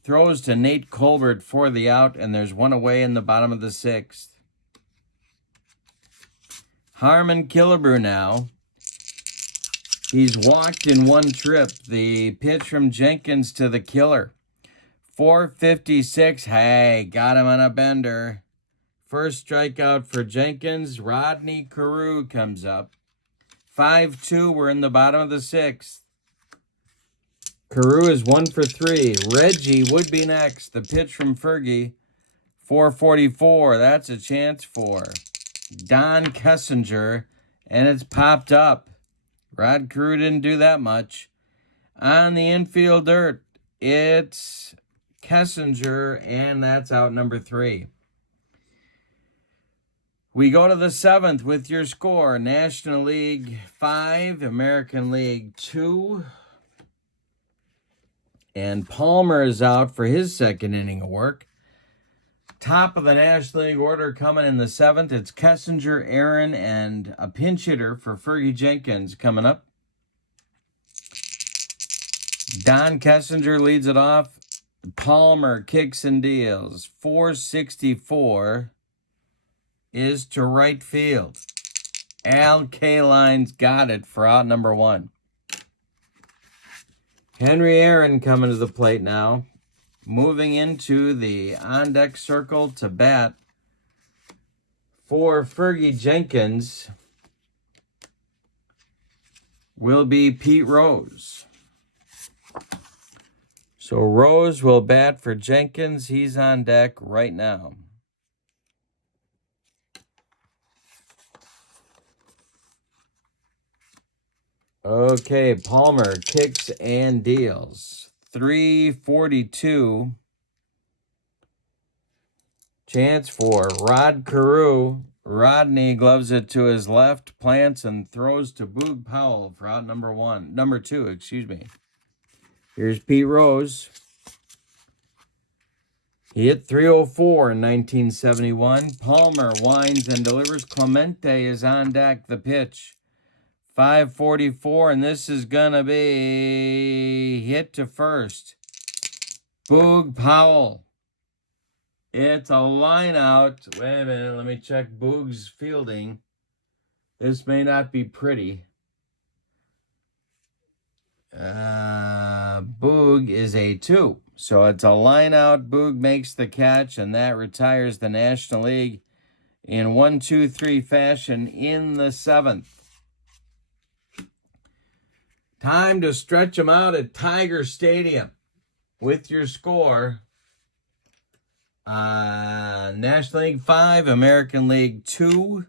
throws to Nate Colbert for the out, and there's one away in the bottom of the 6th. Harmon Killebrew now. He's walked in one trip. The pitch from Jenkins to the killer. 456. Hey, got him on a bender. First strikeout for Jenkins. Rodney Carew comes up. 5-2. We're in the bottom of the 6th. Carew is 1 for 3. Reggie would be next. The pitch from Fergie. 444. That's a chance for Don Kessinger. And it's popped up. Rod Carew didn't do that much. On the infield dirt, it's Kessinger, and that's out number 3. We go to the 7th with your score. National League 5, American League 2. And Palmer is out for his second inning of work. Top of the National League order coming in the 7th. It's Kessinger, Aaron, and a pinch hitter for Fergie Jenkins coming up. Don Kessinger leads it off. Palmer kicks and deals. 464 is to right field. Al Kaline's got it for out number 1. Henry Aaron coming to the plate now. Moving into the on-deck circle to bat for Fergie Jenkins will be Pete Rose. So Rose will bat for Jenkins. He's on deck right now. Okay, Palmer kicks and deals. 342. Chance for Rod Carew. Rodney gloves it to his left, plants and throws to Boog Powell for out number 2, excuse me. Here's Pete Rose. He hit 304 in 1971. Palmer winds and delivers. Clemente is on deck. The pitch. 544, and this is going to be hit to first. Boog Powell. It's a line out. Wait a minute, let me check Boog's fielding. This may not be pretty. Boog is a 2. So it's a line out. Boog makes the catch, and that retires the National League in 1-2-3 fashion in the 7th. Time to stretch them out at Tiger Stadium with your score. National League 5, American League 2.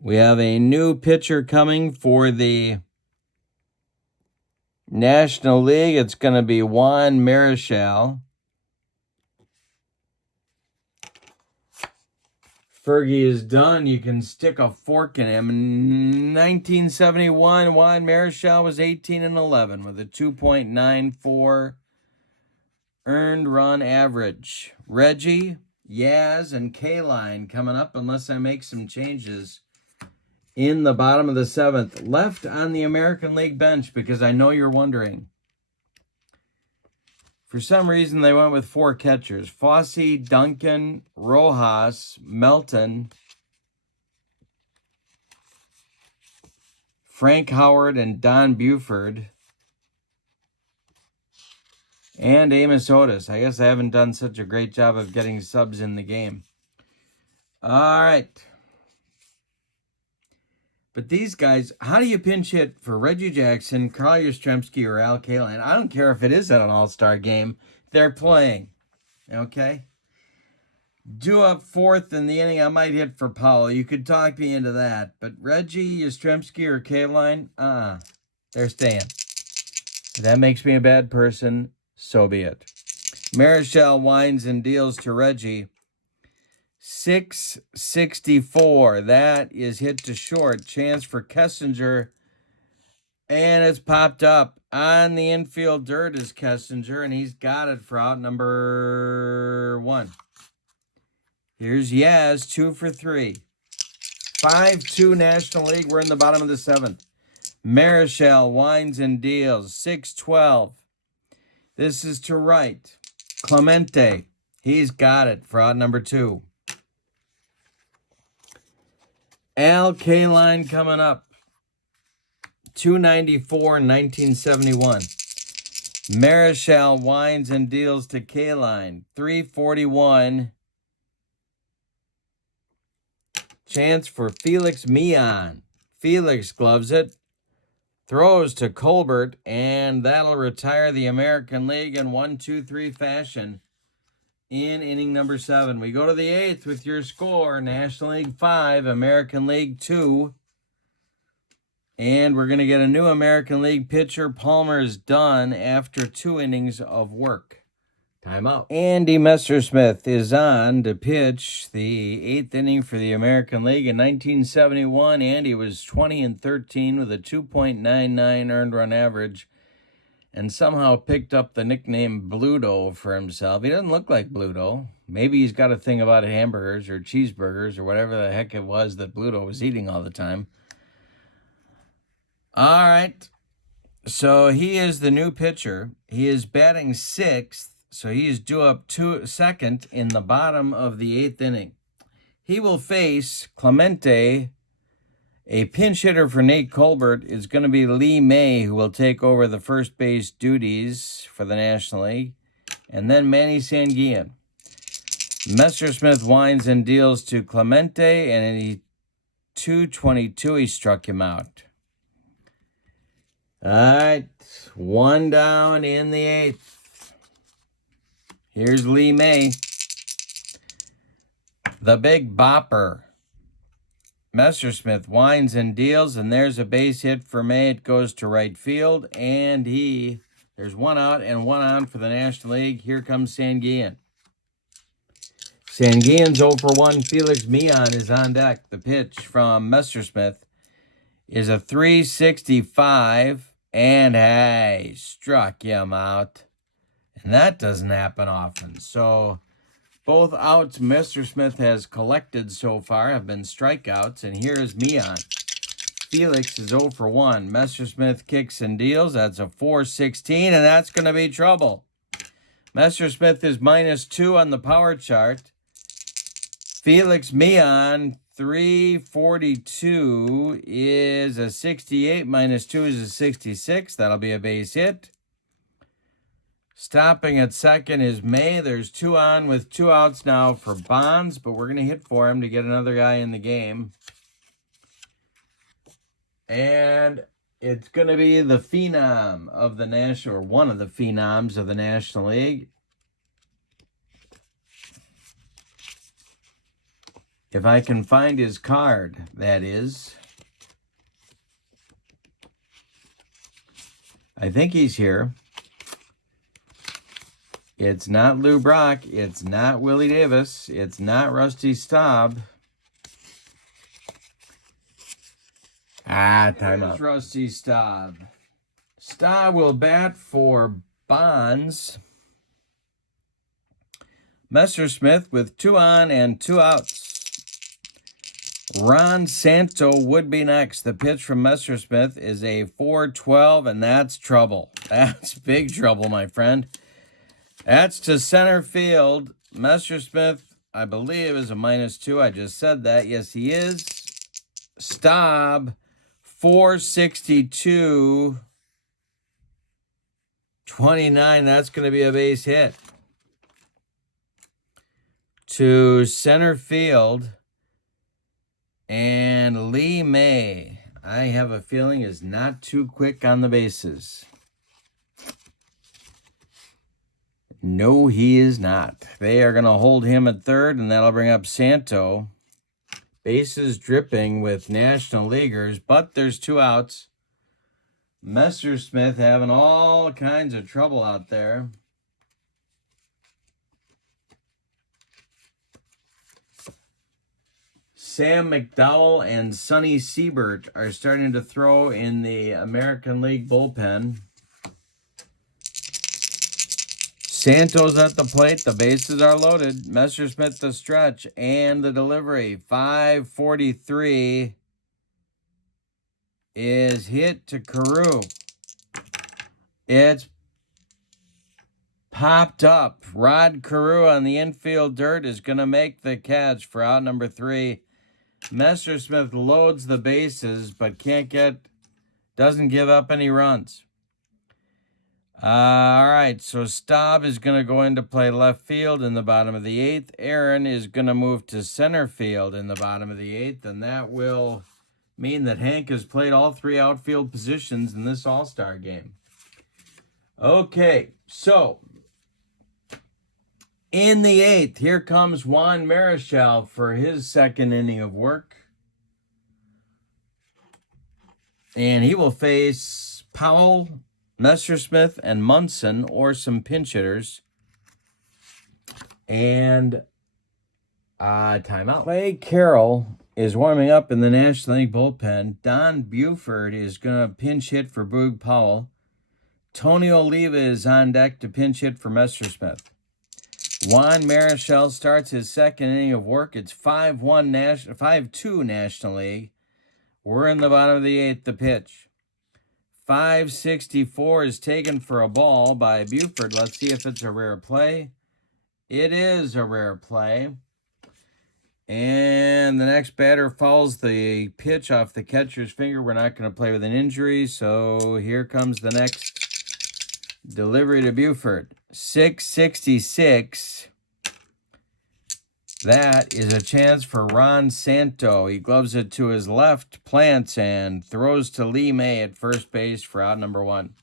We have a new pitcher coming for the National League. It's going to be Juan Marichal. Fergie is done. You can stick a fork in him. In 1971, Juan Marichal was 18-11 with a 2.94 earned run average. Reggie, Yaz, and Kaline coming up unless I make some changes in the bottom of the 7th. Left on the American League bench because I know you're wondering. For some reason, they went with 4 catchers. Fossey, Duncan, Rojas, Melton, Frank Howard, and Don Buford. And Amos Otis. I guess I haven't done such a great job of getting subs in the game. All right. But these guys, how do you pinch hit for Reggie Jackson, Carl Yastrzemski, or Al Kaline? I don't care if it is at an all-star game. They're playing. Okay? Due up fourth in the inning, I might hit for Powell. You could talk me into that. But Reggie, Yastrzemski, or Kaline, they're staying. If that makes me a bad person, so be it. Marichal winds and deals to Reggie. 664. That is hit to short. Chance for Kessinger. And it's popped up. On the infield dirt is Kessinger, and he's got it for out number 1. Here's Yaz, 2 for 3. 5-2 National League. We're in the bottom of the 7th. Marichal winds and deals. 6-12. This is to right. Clemente. He's got it for out number 2. Al Kaline coming up. 294 in 1971. Marichal winds and deals to Kaline. 341. Chance for Felix Millan. Felix gloves it. Throws to Colbert, and that'll retire the American League in 1-2-3 fashion in inning number 7. We go to the 8th with your score. National League 5, American League 2. And we're going to get a new American League pitcher. Palmer's done after 2 innings of work. Timeout. Andy Messersmith is on to pitch the 8th inning for the American League. In 1971, Andy was 20-13 with a 2.99 earned run average and somehow picked up the nickname Bluto for himself. He doesn't look like Bluto. Maybe he's got a thing about hamburgers or cheeseburgers or whatever the heck it was that Bluto was eating all the time. All right. So he is the new pitcher. He is batting 6th. So he is due up second in the bottom of the 8th inning. He will face Clemente. A pinch hitter for Nate Colbert is going to be Lee May, who will take over the first base duties for the National League. And then Manny Sanguillen. Messersmith winds and deals to Clemente, and in 2:22 he struck him out. All right, 1 down in the 8th. Here's Lee May, the big bopper. Messersmith winds and deals, and there's a base hit for May. It goes to right field, and there's 1 out and 1 on for the National League. Here comes Sanguillen. Sanguillen's 0 for 1. Felix Millan is on deck. The pitch from Messersmith is a 365, and hey, struck him out. And that doesn't happen often. So both outs Messersmith has collected so far have been strikeouts. And here is Millan. Felix is 0 for 1. Messersmith kicks and deals. That's a 416, and that's going to be trouble. Messersmith is -2 on the power chart. Felix Millan, 342 is a 68. -2 is a 66. That'll be a base hit. Stopping at second is May. There's 2 on with 2 outs now for Bonds, but we're going to hit for him to get another guy in the game. And it's going to be the phenom of the National, or one of the phenoms of the National League. If I can find his card, that is. I think he's here. It's not Lou Brock. It's not Willie Davis. It's not Rusty Staub. Time out. Rusty Staub. Staub will bat for Bonds. Messersmith with 2 on and 2 outs. Ron Santo would be next. The pitch from Messersmith is a 412, and that's trouble. That's big trouble, my friend. That's to center field. Messersmith, I believe, is a -2. I just said that. Yes, he is. Staub, 462. 29, that's going to be a base hit. To center field. And Lee May, I have a feeling, is not too quick on the bases. No, he is not. They are going to hold him at third, and that'll bring up Santo. Bases dripping with National Leaguers, but there's 2 outs. Messersmith having all kinds of trouble out there. Sam McDowell and Sonny Siebert are starting to throw in the American League bullpen. Santos at the plate. The bases are loaded. Messersmith the stretch and the delivery. 543 is hit to Carew. It's popped up. Rod Carew on the infield dirt is going to make the catch for out number 3. Messersmith loads the bases, but doesn't give up any runs. All right, so Staub is going to go into play left field in the bottom of the 8th. Aaron is going to move to center field in the bottom of the 8th, and that will mean that Hank has played all 3 outfield positions in this All-Star game. Okay, so in the 8th, here comes Juan Marichal for his second inning of work. And he will face Powell, Messersmith, and Munson, or some pinch hitters. And timeout. Clay Carroll is warming up in the National League bullpen. Don Buford is going to pinch hit for Boog Powell. Tony Oliva is on deck to pinch hit for Messersmith. Juan Marichal starts his second inning of work. It's 5-2 National League. We're in the bottom of the 8th, the pitch. 564 is taken for a ball by Buford. Let's see if it's a rare play. It is a rare play. And the next batter fouls the pitch off the catcher's finger. We're not going to play with an injury, so here comes the next delivery to Buford. 666. That is a chance for Ron Santo. He gloves it to his left, plants, and throws to Lee May at first base for out number 1.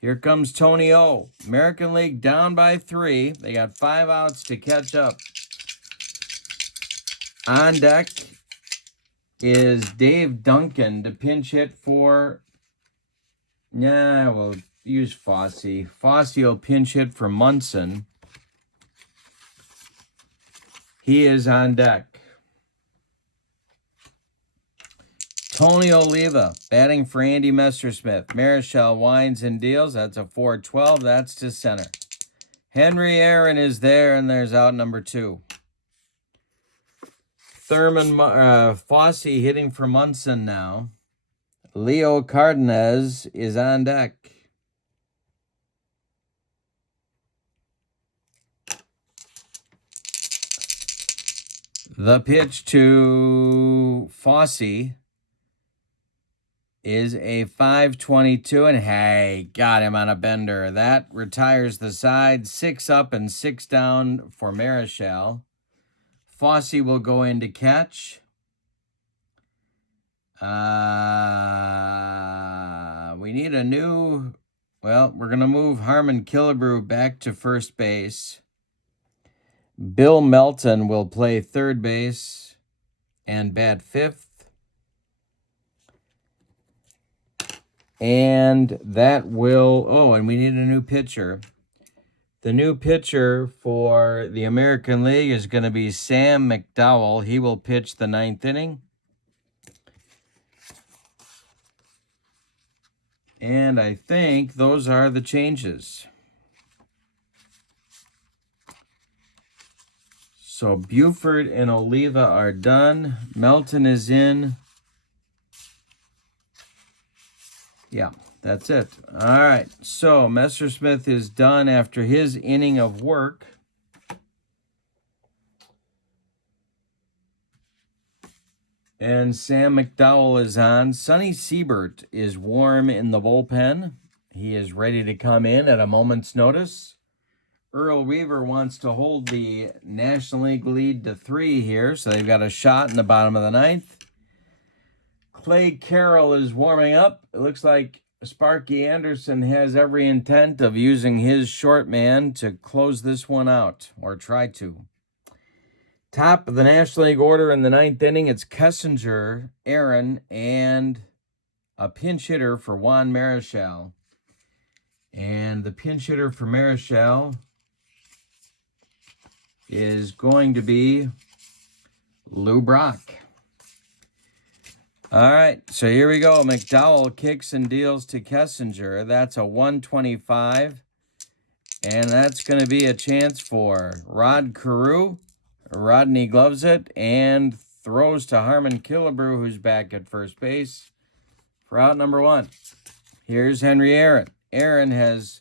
Here comes Tony O. American League down by 3. They got 5 outs to catch up. On deck is Dave Duncan to pinch hit for... we'll use Fosse. Fosse will pinch hit for Munson. He is on deck. Tony Oliva batting for Andy Messersmith. Marichal winds and deals. That's a 4-12. That's to center. Henry Aaron is there, and there's out number 2. Fosse hitting for Munson now. Leo Cardenas is on deck. The pitch to Fosse is a 5-22, and hey, got him on a bender. That retires the side. 6 up and 6 down for Marichal. Fosse will go in to catch. We need a new... Well, we're going to move Harmon Killebrew back to first base. Bill Melton will play third base and bat 5th. And that will... Oh, and we need a new pitcher. The new pitcher for the American League is going to be Sam McDowell. He will pitch the 9th inning. And I think those are the changes. So Buford and Oliva are done. Melton is in. Yeah, that's it. All right, so Messersmith is done after his inning of work. And Sam McDowell is on. Sonny Siebert is warm in the bullpen. He is ready to come in at a moment's notice. Earl Weaver wants to hold the National League lead to 3 here, so they've got a shot in the bottom of the 9th. Clay Carroll is warming up. It looks like Sparky Anderson has every intent of using his short man to close this one out, or try to. Top of the National League order in the 9th inning, it's Kessinger, Aaron, and a pinch hitter for Juan Marichal. And the pinch hitter for Marichal is going to be Lou Brock. All right, so here we go. McDowell kicks and deals to Kessinger. That's a 125. And that's going to be a chance for Rod Carew. Rodney gloves it and throws to Harmon Killebrew, who's back at first base for out number 1. Here's Henry Aaron. Aaron has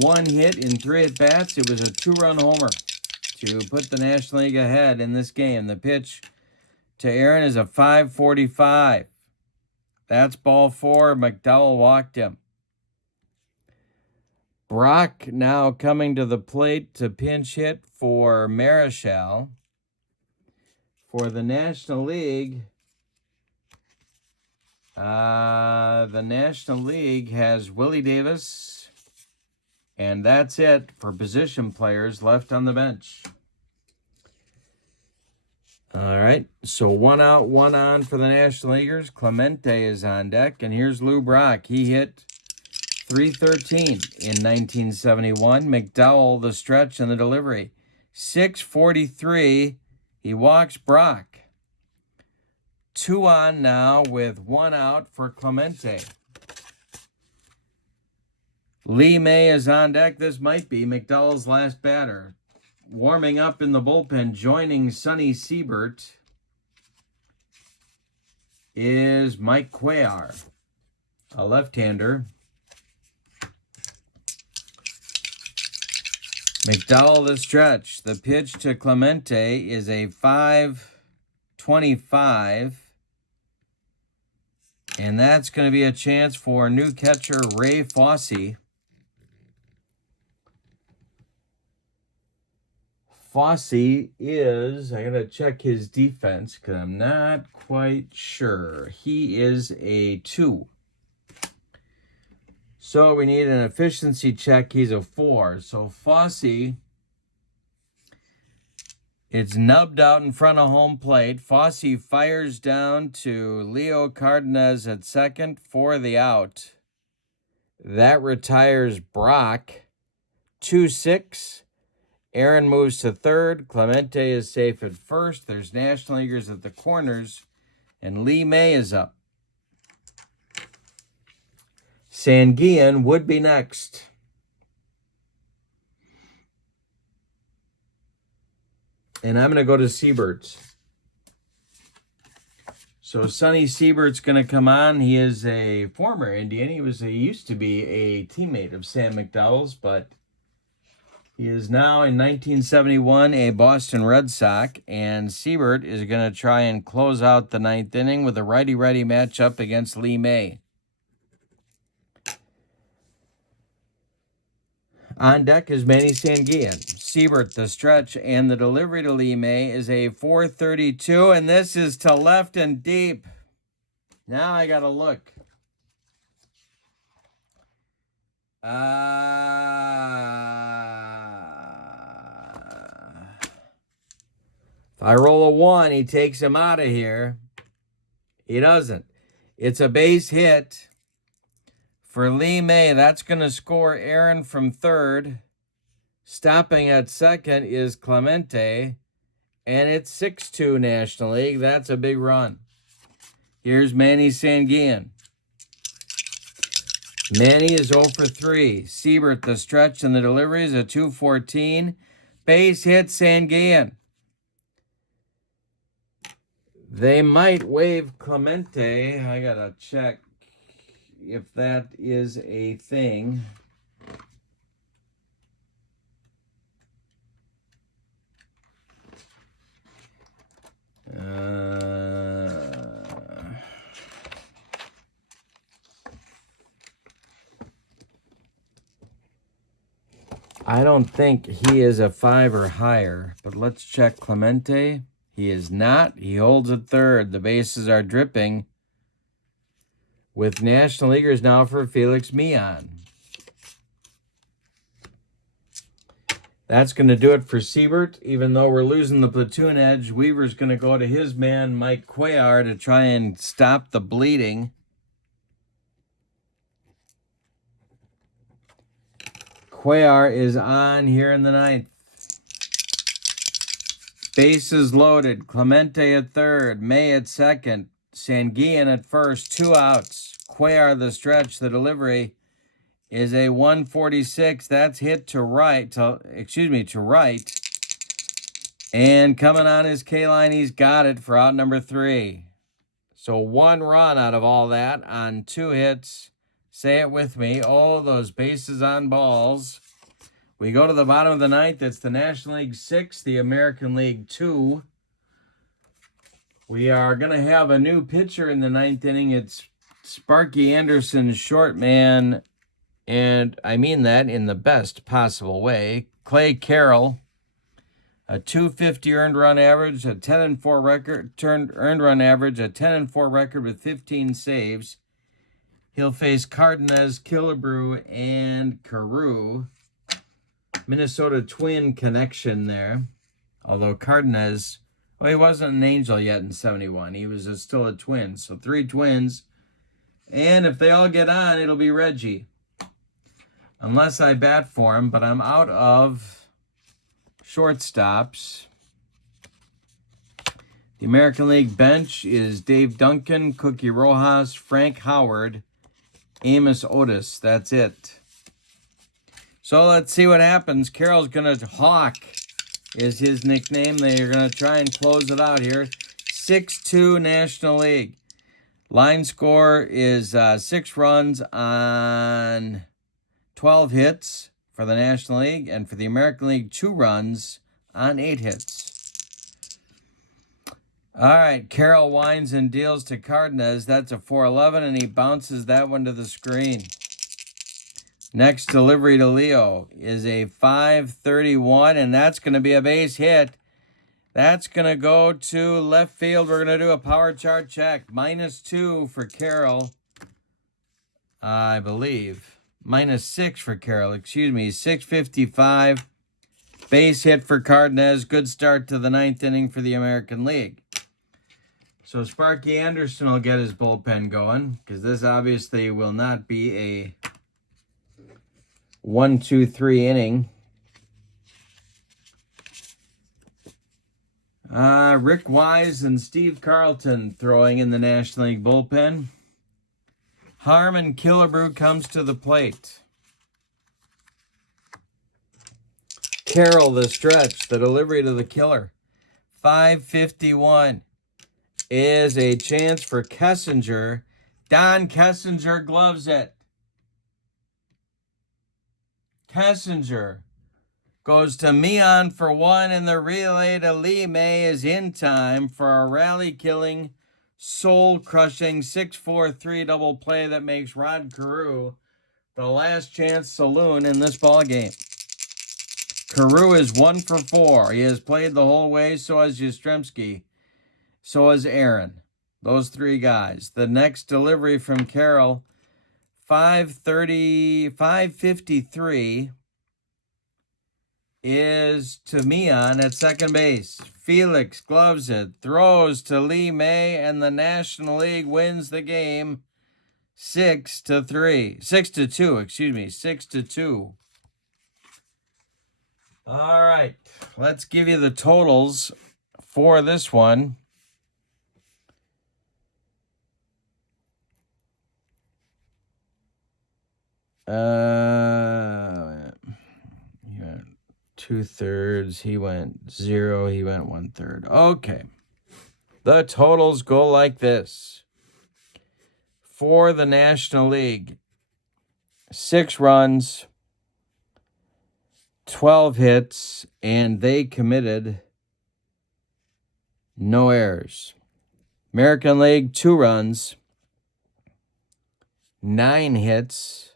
1 hit in 3 at-bats. It was a 2-run homer to put the National League ahead in this game. The pitch to Aaron is a 5.45. That's ball 4. McDowell walked him. Brock now coming to the plate to pinch hit for Marichal. For the National League, the National League has Willie Davis, and that's it for position players left on the bench. All right, so 1 out, 1 on for the National Leaguers. Clemente is on deck, and here's Lou Brock. He hit .313 in 1971. McDowell, the stretch and the delivery. 6.43. He walks Brock. 2 on now with 1 out for Clemente. Lee May is on deck. This might be McDowell's last batter. Warming up in the bullpen, joining Sonny Siebert, is Mike Cuellar, a left-hander. McDowell the stretch. The pitch to Clemente is a 5.25. And that's going to be a chance for new catcher Ray Fosse. Fosse is, I got to check his defense because I'm not quite sure. He is a 2. So we need an efficiency check. He's a 4. So Fosse, it's nubbed out in front of home plate. Fosse fires down to Leo Cardenas at second for the out. That retires Brock. 2-6. Aaron moves to third. Clemente is safe at first. There's National Leaguers at the corners. And Lee May is up. Sanguillen would be next. And I'm going to go to Siebert's. So Sonny Siebert's going to come on. He is a former Indian. He used to be a teammate of Sam McDowell's, but he is now in 1971 a Boston Red Sox. And Siebert is going to try and close out the 9th inning with a righty-righty matchup against Lee May. On deck is Manny Sanguillen. Siebert, the stretch, and the delivery to Lee May is a 4.32, and this is to left and deep. Now I got to look. If I roll a 1, he takes him out of here. He doesn't. It's a base hit for Lee May. That's going to score Aaron from third. Stopping at second is Clemente. And it's 6-2 National League. That's a big run. Here's Manny Sanguillen. Manny is 0 for 3. Siebert, the stretch and the delivery is a 2.14. Base hit Sanguillen. They might waive Clemente. I got to check if that is a thing. I don't think he is a 5 or higher, but let's check Clemente. He is not. He holds at third. The bases are dripping with National Leaguers now for Felix Mian. That's going to do it for Siebert. Even though we're losing the platoon edge, Weaver's going to go to his man, Mike Cuellar, to try and stop the bleeding. Cuellar is on here in the ninth. Bases loaded. Clemente at third. May at second. Sanguillen at first. 2 outs. Cuellar the stretch. The delivery is a 146. That's hit to right. To right. And coming on his K-line, he's got it for out number 3. So 1 run out of all that on 2 hits. Say it with me. Oh, those bases on balls. We go to the bottom of the ninth. It's the National League 6, the American League 2. We are going to have a new pitcher in the ninth inning. It's Sparky Anderson's short man, and I mean that in the best possible way. Clay Carroll, a 250 earned run average, a 10-4 record, earned run average, a 10-4 record with 15 saves. He'll face Cardenas, Killebrew, and Carew. Minnesota Twin connection there. Although Cardenas, well, he wasn't an Angel yet in 71. He was still a Twin. So 3 Twins. And if they all get on, it'll be Reggie. Unless I bat for him, but I'm out of shortstops. The American League bench is Dave Duncan, Cookie Rojas, Frank Howard, Amos Otis. That's it. So let's see what happens. Carroll's going to Hawk is his nickname. They're going to try and close it out here. 6-2 National League. Line score is 6 runs on 12 hits for the National League. And for the American League, 2 runs on 8 hits. All right, Carroll winds and deals to Cardenas. That's a 4-11, and he bounces that one to the screen. Next delivery to Leo is a 5-31, and that's going to be a base hit. That's going to go to left field. We're going to do a power chart check. -2 for Carroll, I believe. -6 for Carroll, 655. Base hit for Cardenas. Good start to the ninth inning for the American League. So Sparky Anderson will get his bullpen going, because this obviously will not be a 1-2-3 inning. Rick Wise and Steve Carlton throwing in the National League bullpen. Harmon Killebrew comes to the plate. Carroll the stretch, the delivery to the killer. 5:51 is a chance for Kessinger. Don Kessinger gloves it. Kessinger goes to Mian for 1, and the relay to Lee May is in time for a rally-killing, soul-crushing 6-4-3 double play that makes Rod Carew the last chance saloon in this ballgame. Carew is 1 for 4. He has played the whole way, so has Yastrzemski. So has Aaron. Those 3 guys. The next delivery from Carroll, 5:53 is to Mian at second base. Felix gloves it, throws to Lee May, and the National League wins the game 6-2. 6-2. All right, let's give you the totals for this one. He went 2/3. He went 0. He went 1/3. Okay. The totals go like this. For the National League, 6 runs, 12 hits, and they committed no errors. American League, 2 runs, 9 hits,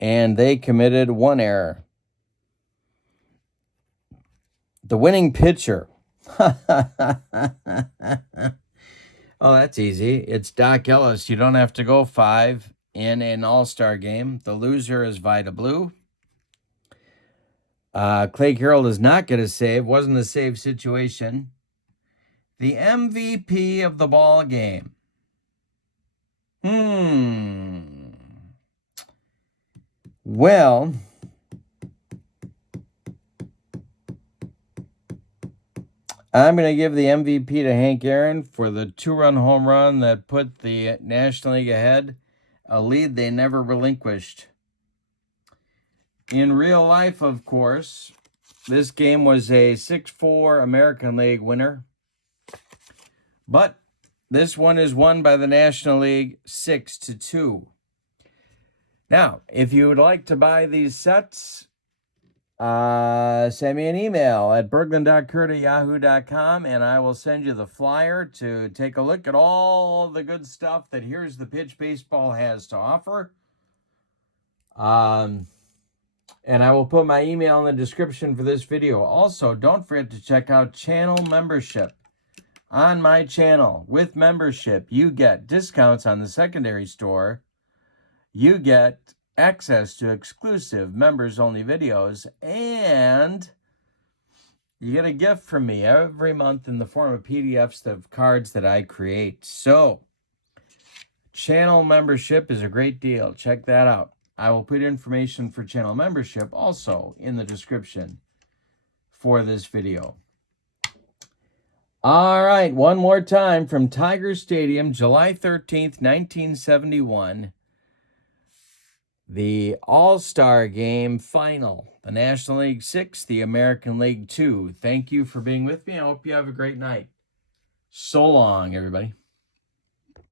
and they committed one error. The winning pitcher. Oh, that's easy. It's Doc Ellis. You don't have to go 5 in an all-star game. The loser is Vida Blue. Clay Carroll does not get a save. Wasn't a save situation. The MVP of the ball game. Well, I'm going to give the MVP to Hank Aaron for the 2-run home run that put the National League ahead, a lead they never relinquished. In real life, of course, this game was a 6-4 American League winner. But this one is won by the National League 6-2. Now, if you would like to buy these sets, send me an email at berglund.kurt@yahoo.com, and I will send you the flyer to take a look at all the good stuff that Here's the Pitch Baseball has to offer. And I will put my email in the description for this video. Also, don't forget to check out channel membership. On my channel, with membership, you get discounts on the secondary store. You get access to exclusive members-only videos, and you get a gift from me every month in the form of PDFs of cards that I create. So, channel membership is a great deal. Check that out. I will put information for channel membership also in the description for this video. All right, one more time from Tiger Stadium, July 13th, 1971. The All-Star Game final. The National League 6, the American League 2. Thank you for being with me. I hope you have a great night. So long, everybody.